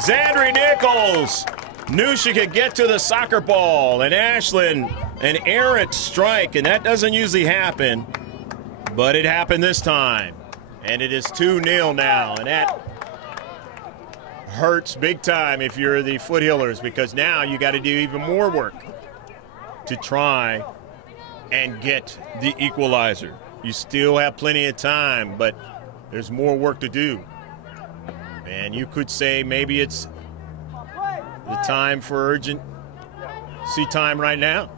Zandri Nichols knew she could get to the soccer ball, and Ashlyn, an errant strike, and that doesn't usually happen, but it happened this time, and it is 2-0 now, and that hurts big time if you're the Foothillers because now you got to do even more work to try and get the equalizer. You still have plenty of time, but there's more work to do. And you could say maybe it's the time for urgency time right now.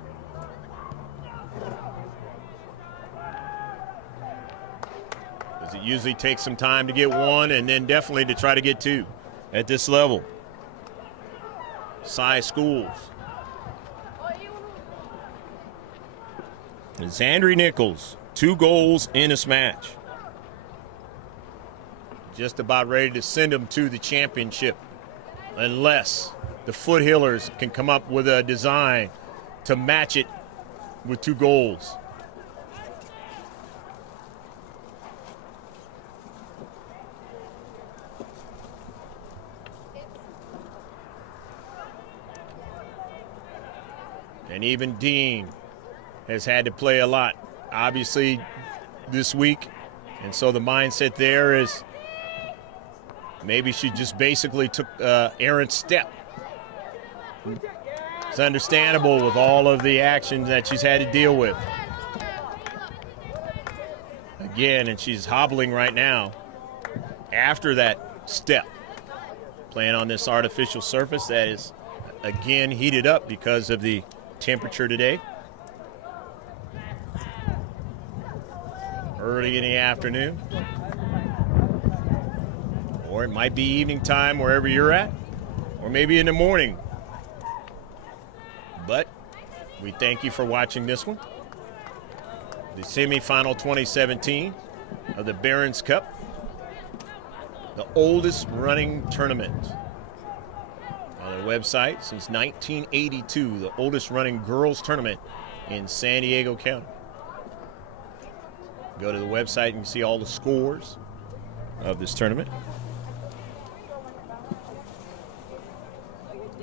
Because it usually takes some time to get one and then definitely to try to get two at this level. Cy Schools. Zandri Nichols, 2 goals in this match. Just about ready to send them to the championship unless the Foothillers can come up with a design to match it with 2 goals. And even Dean has had to play a lot, obviously, this week. And so the mindset there is maybe she just basically took errant step. It's understandable with all of the actions that she's had to deal with. Again, and she's hobbling right now after that step. Playing on this artificial surface that is, again, heated up because of the temperature today. Early in the afternoon. Or it might be evening time wherever you're at. Or maybe in the morning. But we thank you for watching this one. The semifinal 2017 of the Barron's Cup. The oldest running tournament on the website since 1982. The oldest running girls tournament in San Diego County. Go to the website and you can see all the scores of this tournament.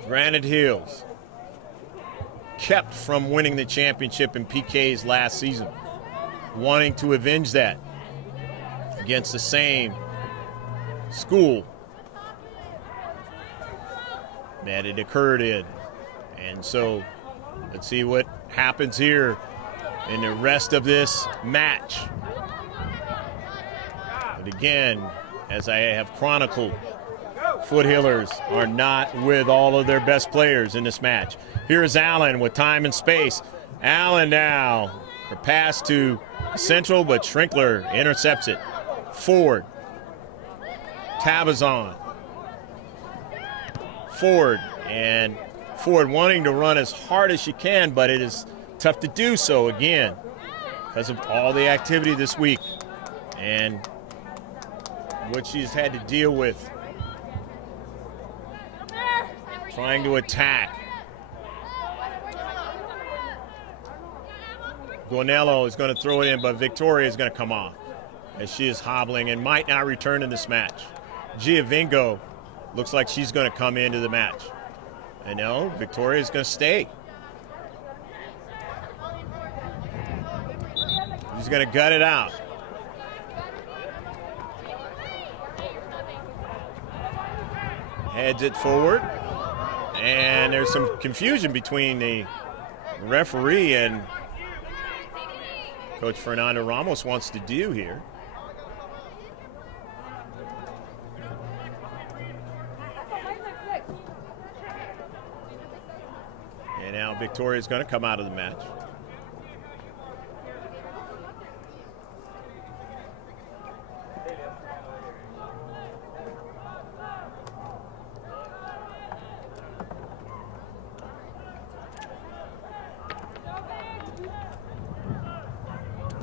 Granite Hills kept from winning the championship in PKs last season, wanting to avenge that against the same school that it occurred in. And so let's see what happens here in the rest of this match. But again, as I have chronicled, Foothillers are not with all of their best players in this match. Here's Allen with time and space. Allen now, her pass to Central, but Schrinkler intercepts it. Ford. Tabazon. Ford. And Ford wanting to run as hard as she can, but it is tough to do so again because of all the activity this week and what she's had to deal with. Trying to attack. Gonello is going to throw it in, but Victoria is going to come off as she is hobbling and might not return in this match. Giovingo looks like she's going to come into the match. And no, Victoria is going to stay. She's going to gut it out. Heads it forward. And there's some confusion between the referee and Coach Fernando Ramos wants to do here. And now Victoria's going to come out of the match.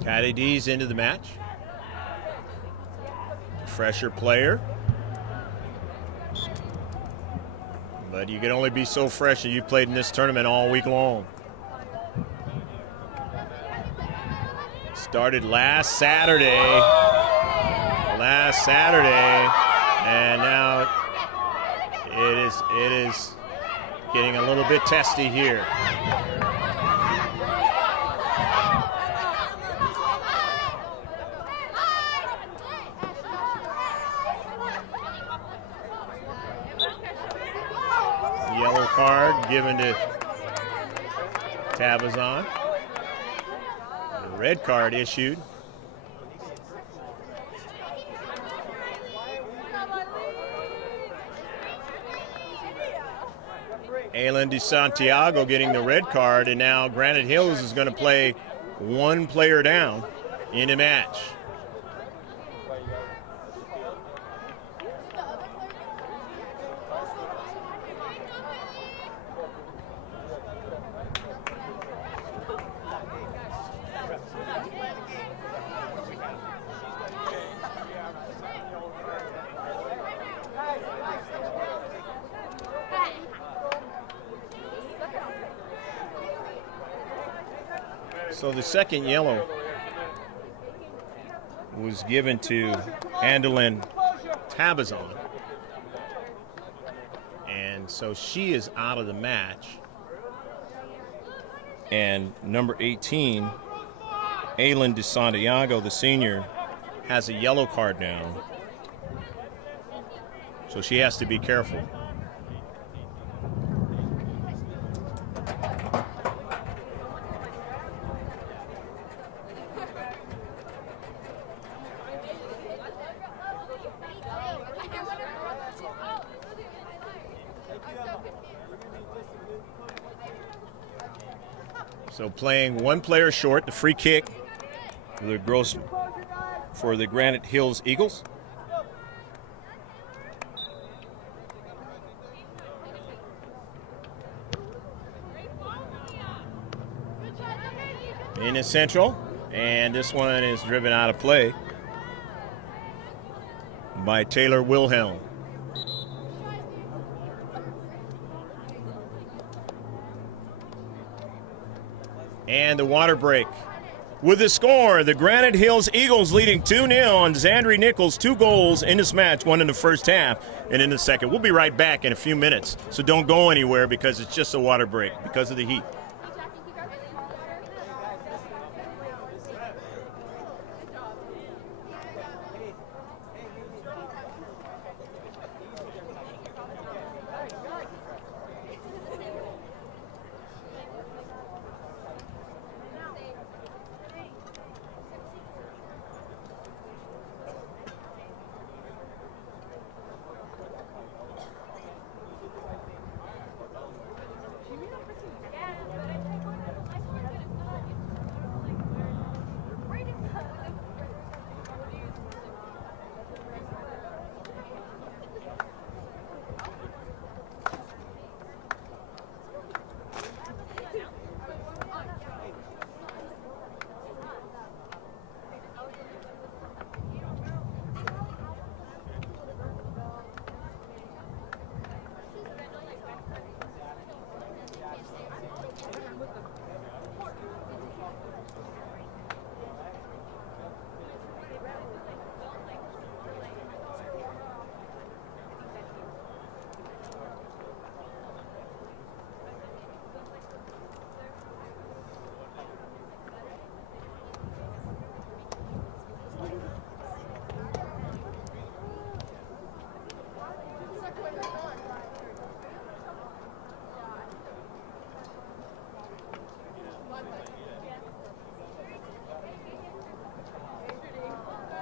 Caddy D's into the match. Fresher player. But you can only be so fresh if you played in this tournament all week long. Started last Saturday. And now it is getting a little bit testy here. Yellow card given to Tabazon. A red card issued. Aylin DeSantiago getting the red card, and now Granite Hills is going to play one player down in a match. So the second yellow was given to Andolyn Tabazon. And so she is out of the match. And number 18, Aylin DeSantiago, the senior, has a yellow card now. So she has to be careful. So playing one player short, the free kick for the Granite Hills Eagles. In the central, and this one is driven out of play by Taylor Wilhelm. And the water break. With the score, the Granite Hills Eagles leading 2-0 on Zandri Nichols. 2 goals in this match, one in the first half and in the second. We'll be right back in a few minutes, so don't go anywhere because it's just a water break because of the heat.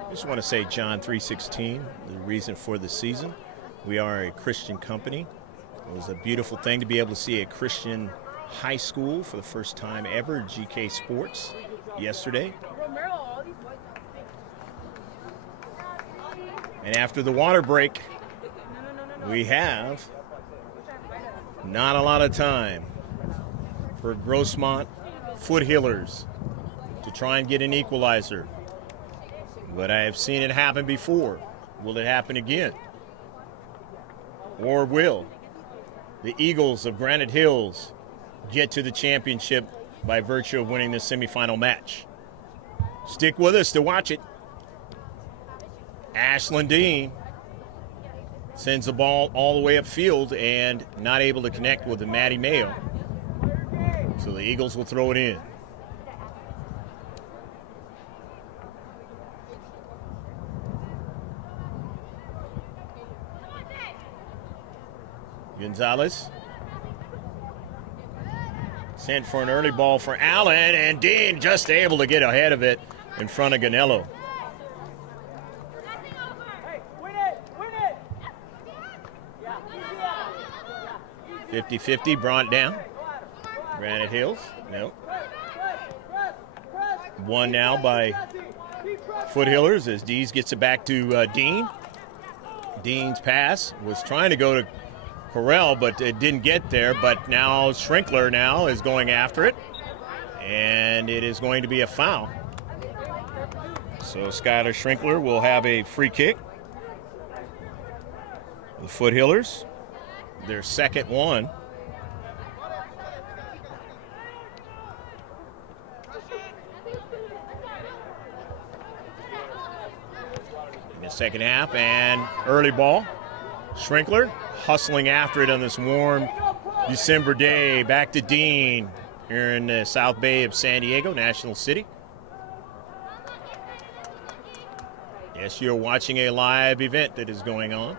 I just want to say John 3:16, the reason for the season. We are a Christian company. It was a beautiful thing to be able to see a Christian high school for the first time ever, GK Sports, yesterday. And after the water break, we have not a lot of time for Grossmont Foothillers to try and get an equalizer. But I have seen it happen before. Will it happen again? Or will the Eagles of Granite Hills get to the championship by virtue of winning this semifinal match? Stick with us to watch it. Ashlyn Dean sends the ball all the way upfield and not able to connect with the Maddie Mayo. So the Eagles will throw it in. Gonzalez sent for an early ball for Allen, and Dean just able to get ahead of it in front of Ganello. 50-50, brought down. Granite Hills, no. One now by Foothillers as Dees gets it back to Dean. Dean's pass was trying to go to Correll, but it didn't get there. But now Schrinkler now is going after it, and it is going to be a foul. So Skylar Schrinkler will have a free kick. The Foothillers, their second one. In the second half, and early ball. Schrinkler hustling after it on this warm December day. Back to Dean here in the South Bay of San Diego, National City. Yes, you're watching a live event that is going on.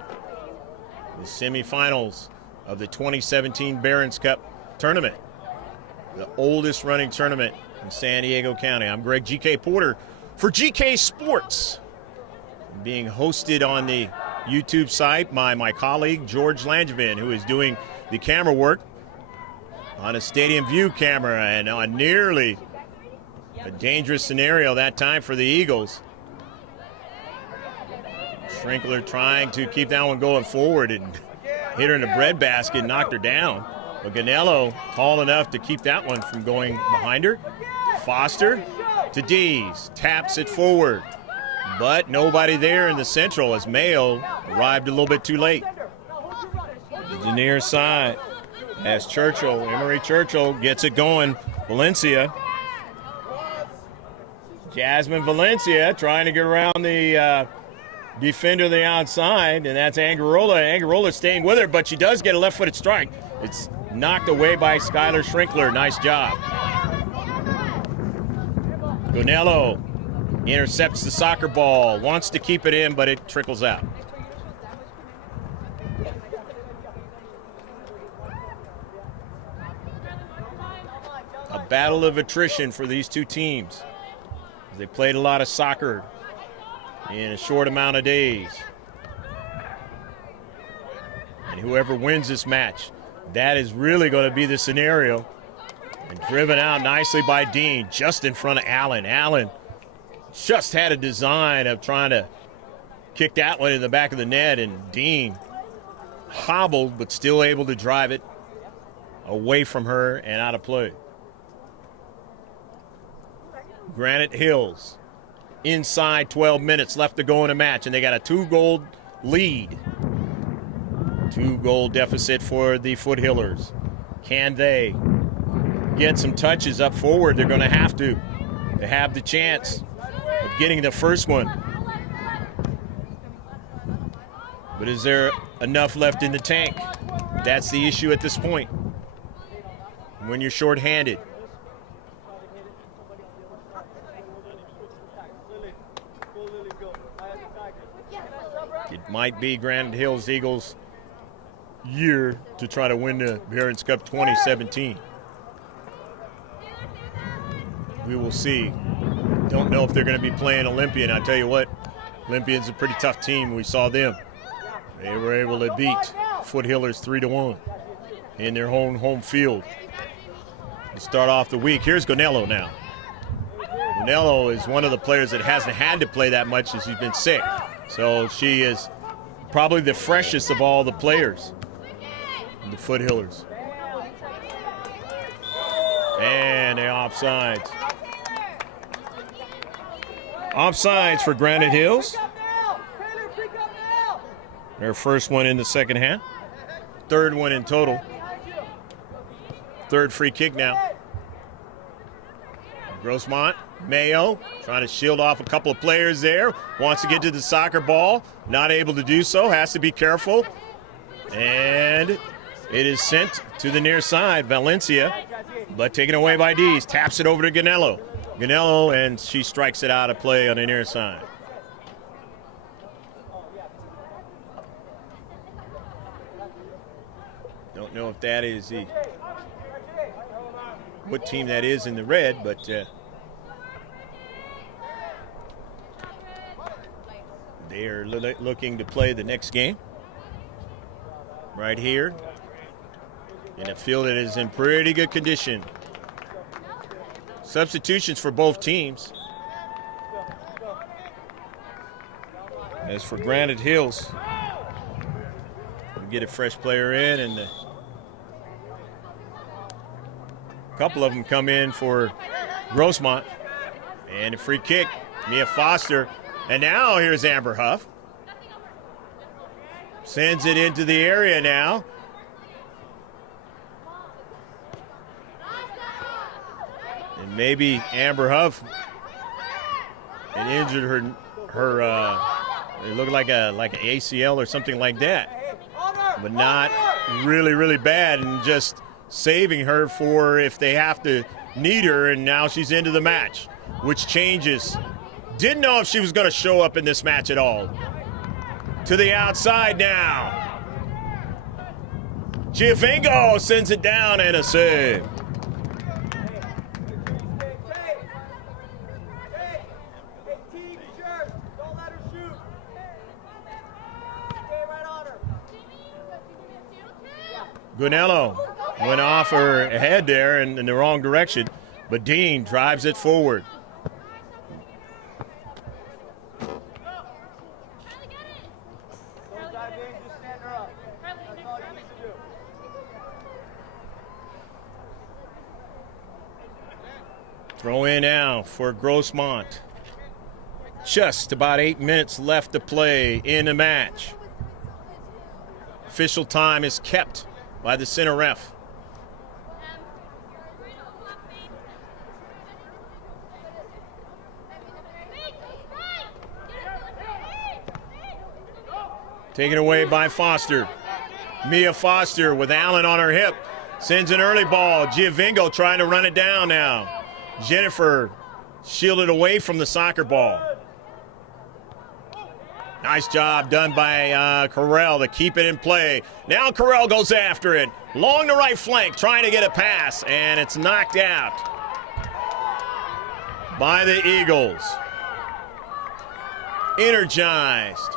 The semifinals of the 2017 Barron's Cup tournament, the oldest running tournament in San Diego County. I'm Greg GK Porter for GK Sports, being hosted on the YouTube site by my colleague George Langevin, who is doing the camera work on a stadium view camera, and on nearly a dangerous scenario that time for the Eagles. Schrinkler trying to keep that one going forward and hit her in the breadbasket, knocked her down. But Ganello tall enough to keep that one from going behind her. Foster to Dees, taps it forward. But nobody there in the central as Mayo arrived a little bit too late. The near side as Emery Churchill gets it going. Valencia. Jasmine Valencia trying to get around the defender on the outside, and that's Angarola. Angarola staying with her, but she does get a left-footed strike. It's knocked away by Skylar Schrinkler. Nice job. Gonello intercepts the soccer ball, wants to keep it in, but it trickles out. A battle of attrition for these two teams. They played a lot of soccer in a short amount of days. And whoever wins this match, that is really going to be the scenario. And driven out nicely by Dean, just in front of Allen. Allen just had a design of trying to kick that one in the back of the net, and Dean hobbled but still able to drive it away from her and out of play. Granite Hills, inside 12 minutes left to go in a match, and they got a 2-goal lead. 2-goal deficit for the Foothillers. Can they get some touches up forward? They're going to have to have the chance of getting the first one. But is there enough left in the tank? That's the issue at this point. When you're shorthanded. It might be Granite Hills Eagles' year to try to win the Barron's Cup 2017. We will see. Don't know if they're going to be playing Olympian. I tell you what, Olympian's a pretty tough team. We saw them. They were able to beat Foothillers 3-1 in their home field. To start off the week, here's Gonello now. Gonello is one of the players that hasn't had to play that much as he's been sick. So she is probably the freshest of all the players, the Foothillers. And the offsides. Offsides for Granite Hills. Their first one in the second half. Third one in total. Third free kick now. Grossmont, Mayo, trying to shield off a couple of players there. Wants to get to the soccer ball. Not able to do so. Has to be careful. And it is sent to the near side. Valencia, but taken away by Dees. Taps it over to Ganello. Ganello, and she strikes it out of play on the near side. Don't know if that is what team that is in the red, but they are looking to play the next game right here in a field that is in pretty good condition. Substitutions for both teams. As for Granite Hills, we get a fresh player in, and a couple of them come in for Grossmont. And a free kick, Mia Foster. And now here's Amber Huff. Sends it into the area now. And maybe Amber Huff had injured her it looked like an ACL or something like that. But not really bad, and just saving her for if they have to need her, and now she's into the match, which changes. Didn't know if she was going to show up in this match at all. To the outside now. Giafingo sends it down, and a save. Gunello went off her head there in the wrong direction, but Dean drives it forward. Throw in now for Grossmont. Just about 8 minutes left to play in the match. Official time is kept by the center ref. Taken away by Foster. Mia Foster with Allen on her hip. Sends an early ball. Giovingo trying to run it down now. Jennifer shielded away from the soccer ball. Nice job done by Carell to keep it in play. Now Carell goes after it. Along the right flank, trying to get a pass, and it's knocked out by the Eagles. Energized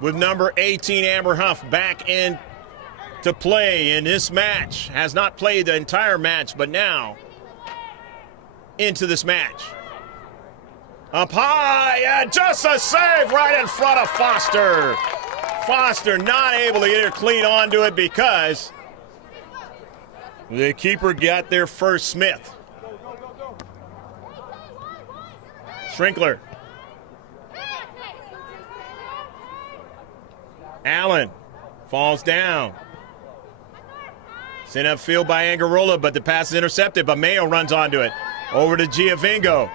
with number 18, Amber Huff, back in to play in this match. Has not played the entire match, but now into this match. Up high, and just a save right in front of Foster. Foster not able to get her clean onto it because the keeper got there first, Smith. Schrinkler. Allen falls down. Sent upfield by Angarola, but the pass is intercepted, but Mayo runs onto it. Over to Giovingo.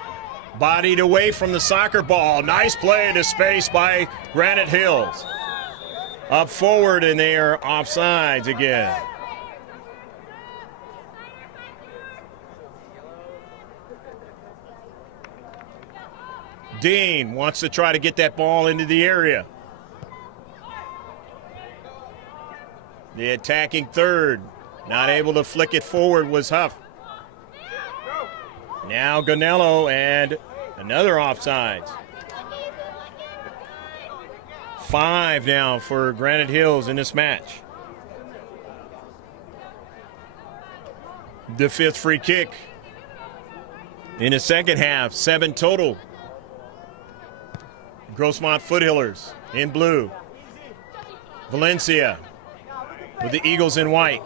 Bodied away from the soccer ball. Nice play into space by Granite Hills. Up forward, and they are offsides again. Dean wants to try to get that ball into the area. The attacking third, not able to flick it forward, was Huff. Now Gunello and another offsides. 5 now for Granite Hills in this match. The 5th free kick in the second half, 7 total. Grossmont Foothillers in blue. Valencia with the Eagles in white.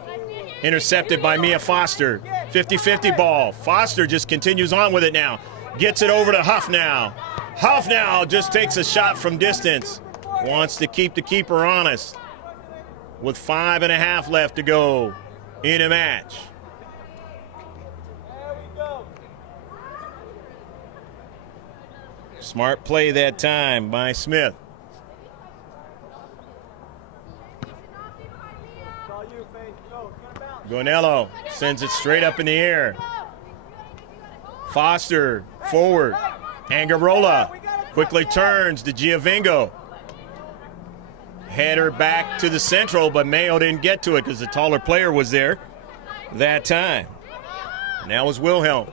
Intercepted by Mia Foster. 50-50 ball. Foster just continues on with it now. Gets it over to Huff now. Huff now just takes a shot from distance. Wants to keep the keeper honest. With 5.5 left to go in a match. Smart play that time by Smith. Gonello sends it straight up in the air. Foster forward. Angarola quickly turns to Giovingo. Header back to the central, but Mayo didn't get to it because the taller player was there that time. And that was Wilhelm.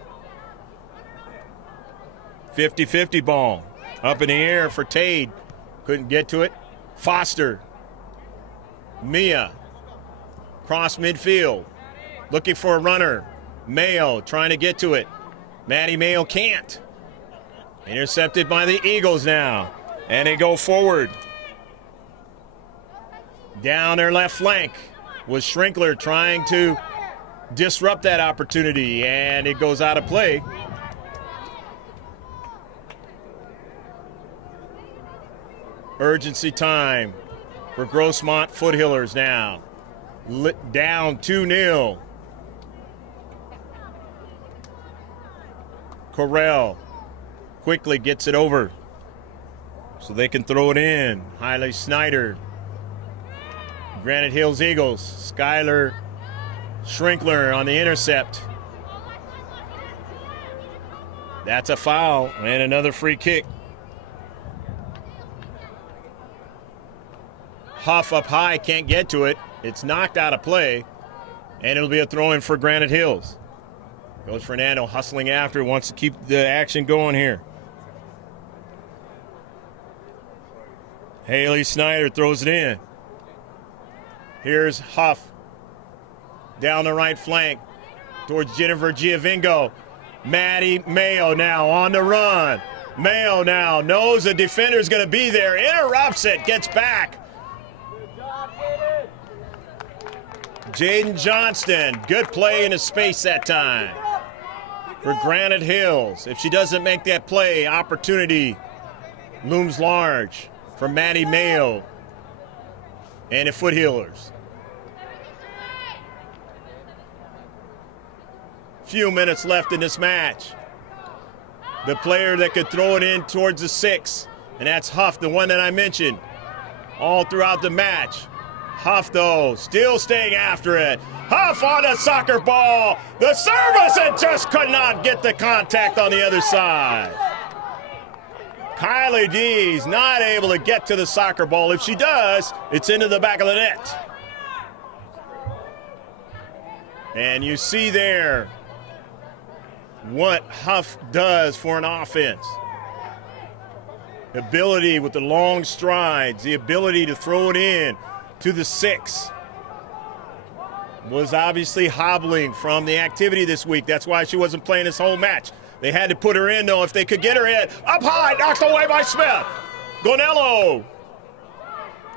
50-50 ball. Up in the air for Tade. Couldn't get to it. Foster. Mia. Cross midfield. Looking for a runner. Mayo trying to get to it. Maddie Mayo can't. Intercepted by the Eagles now. And they go forward. Down their left flank was Schrinkler trying to disrupt that opportunity, and it goes out of play. Urgency time for Grossmont Foothillers now. Down 2-0. Corral quickly gets it over so they can throw it in. Hailey Snyder. Granite Hills Eagles. Skylar Schrinkler on the intercept. That's a foul and another free kick. Huff up high, can't get to it. It's knocked out of play, and it'll be a throw-in for Granite Hills. Coach Fernando hustling after, wants to keep the action going here. Hailey Snyder throws it in. Here's Huff down the right flank towards Jennifer Giovingo. Maddie Mayo now on the run. Mayo now knows the defender's going to be there, interrupts it, gets back. Jaden Johnston, good play in his space that time for Granite Hills. If she doesn't make that play, opportunity looms large for Maddie Mayo and the Foot Healers. Few minutes left in this match. The player that could throw it in towards the 6, and that's Huff, the one that I mentioned all throughout the match. Huff, though, still staying after it. Huff on the soccer ball. The service, and just could not get the contact on the other side. Kylie D's not able to get to the soccer ball. If she does, it's into the back of the net. And you see there what Huff does for an offense. The ability with the long strides, the ability to throw it in to the 6. Was obviously hobbling from the activity this week. That's why she wasn't playing this whole match. They had to put her in, though, if they could get her in. Up high, knocked away by Smith. Gonello.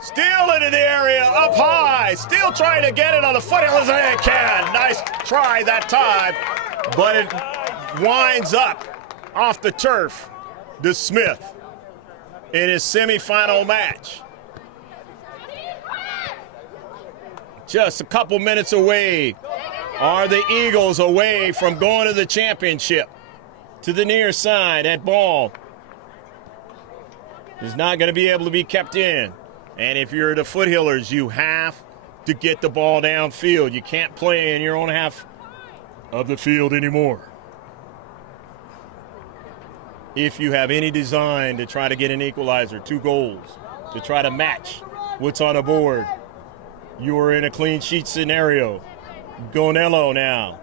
Still into the area, up high. Still trying to get it on the foot. As they can. Nice try that time. But it winds up off the turf to Smith in his semifinal match. Just a couple minutes away are the Eagles away from going to the championship. To the near side, that ball is not going to be able to be kept in. And if you're the Foot Healers, you have to get the ball downfield. You can't play in your own half of the field anymore. If you have any design to try to get an equalizer, 2 goals, to try to match what's on the board, you are in a clean sheet scenario. Gonello now.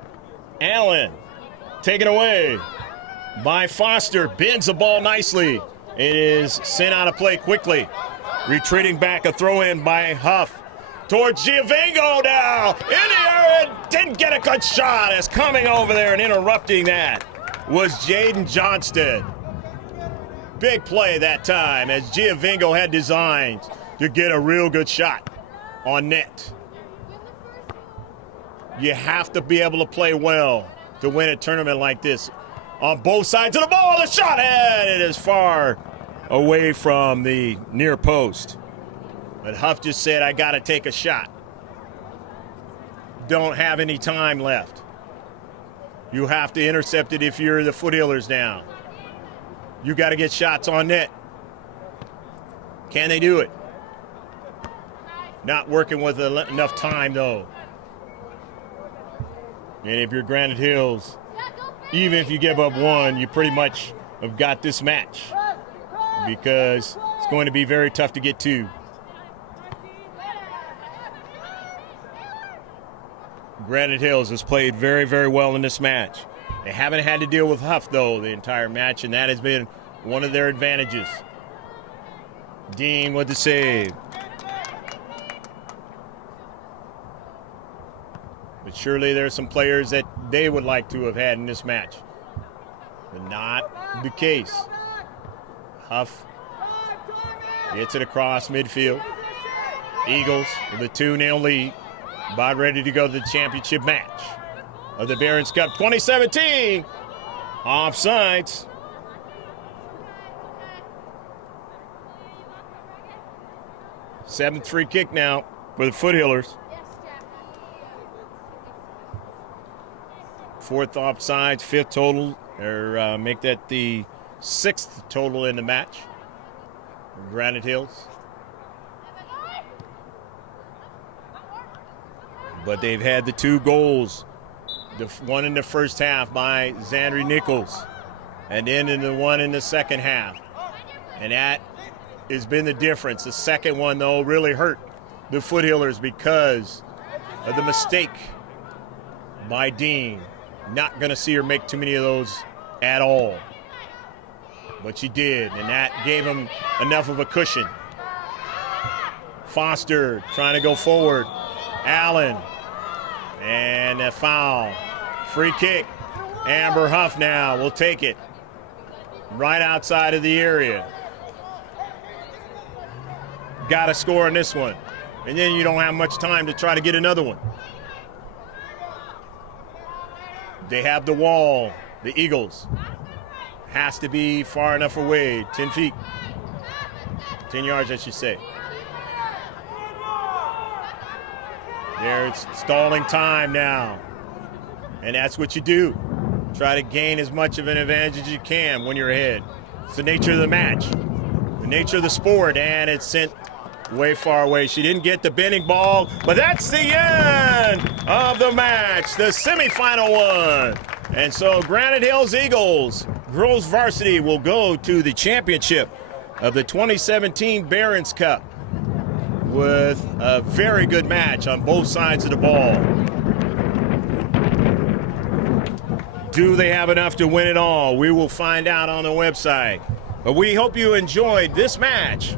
Allen, taken away by Foster, bends the ball nicely. It is sent out of play quickly. Retreating back, a throw-in by Huff. Towards Giovingo now. In the area, didn't get a good shot. As coming over there and interrupting that was Jaden Johnston. Big play that time as Giovingo had designs to get a real good shot on net. You have to be able to play well to win a tournament like this. On both sides of the ball, the shot, and it is far away from the near post. But Huff just said, I got to take a shot. Don't have any time left. You have to intercept it if you're the Foot Healers now. You got to get shots on net. Can they do it? Not working with enough time, though. And if you're Granite Hills, even if you give up 1, you pretty much have got this match because it's going to be very tough to get 2. Granite Hills has played very, very well in this match. They haven't had to deal with Huff, though, the entire match, and that has been one of their advantages. Dean with the save. But surely there are some players that they would like to have had in this match. But not the case. Huff gets it across midfield. Eagles with a 2-0 lead. About ready to go to the championship match of the Barron's Cup 2017. Offsides. Seventh free kick now for the Foot Healers. 4th offsides, 5th total, or make that the 6th total in the match for Granite Hills. But they've had the 2 goals, the one in the first half by Zandri Nichols, and then in the one in the second half. And that has been the difference. The second one, though, really hurt the Foot Healers because of the mistake by Dean. Not going to see her make too many of those at all. But she did, and that gave him enough of a cushion. Foster trying to go forward. Allen And a foul. Free kick. Amber Huff now will take it right outside of the area. Got to score on this one. And then you don't have much time to try to get another one. They have the wall, the Eagles. Has to be far enough away, 10 feet. 10 yards, I should say. There's stalling time now. And that's what you do. Try to gain as much of an advantage as you can when you're ahead. It's the nature of the match, the nature of the sport, and it's sent way far away. She didn't get the bending ball, but that's the end of the match, the semifinal one. And so Granite Hills Eagles, girls varsity, will go to the championship of the 2017 Barron's Cup with a very good match on both sides of the ball. Do they have enough to win it all? We will find out on the website. But we hope you enjoyed this match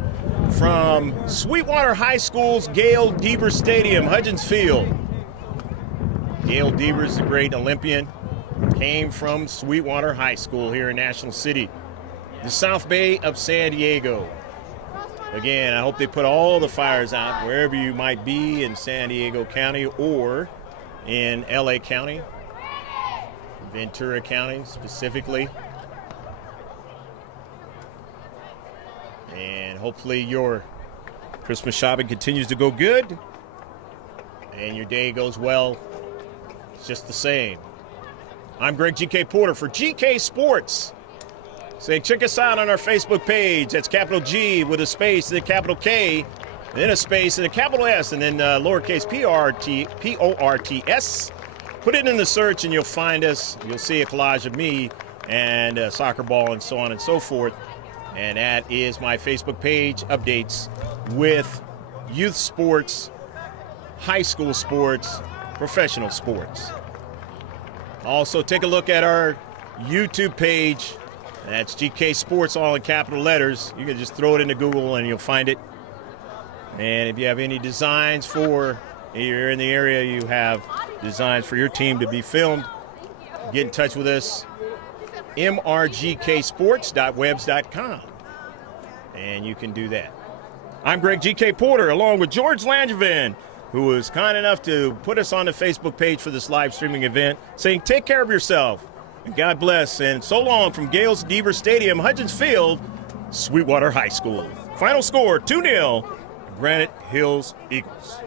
from Sweetwater High School's Gail Deaver Stadium, Hudgens Field. Gail Deaver is a great Olympian. Came from Sweetwater High School here in National City, the South Bay of San Diego. Again, I hope they put all the fires out wherever you might be in San Diego County or in LA County, Ventura County specifically. And hopefully your Christmas shopping continues to go good and your day goes well. It's just the same. I'm Greg GK Porter for GK Sports. Say, check us out on our Facebook page. That's capital G with a space, then a capital K, then a space, and a capital S, and then lowercase P-O-R-T-S. Put it in the search and you'll find us. You'll see a collage of me and a soccer ball and so on and so forth. And that is my Facebook page, updates with youth sports, high school sports, professional sports. Also, take a look at our YouTube page. That's GK Sports, all in capital letters. You can just throw it into Google and you'll find it. And if you have any designs for, if you're in the area, you have designs for your team to be filmed, get in touch with us. mrgksports.webs.com, and you can do that. I'm Greg GK Porter, along with George Langevin, who was kind enough to put us on the Facebook page for this live streaming event, saying take care of yourself, and God bless, and so long from Gail's Deaver Stadium, Hudgens Field, Sweetwater High School. Final score, 2-0, Granite Hills Eagles.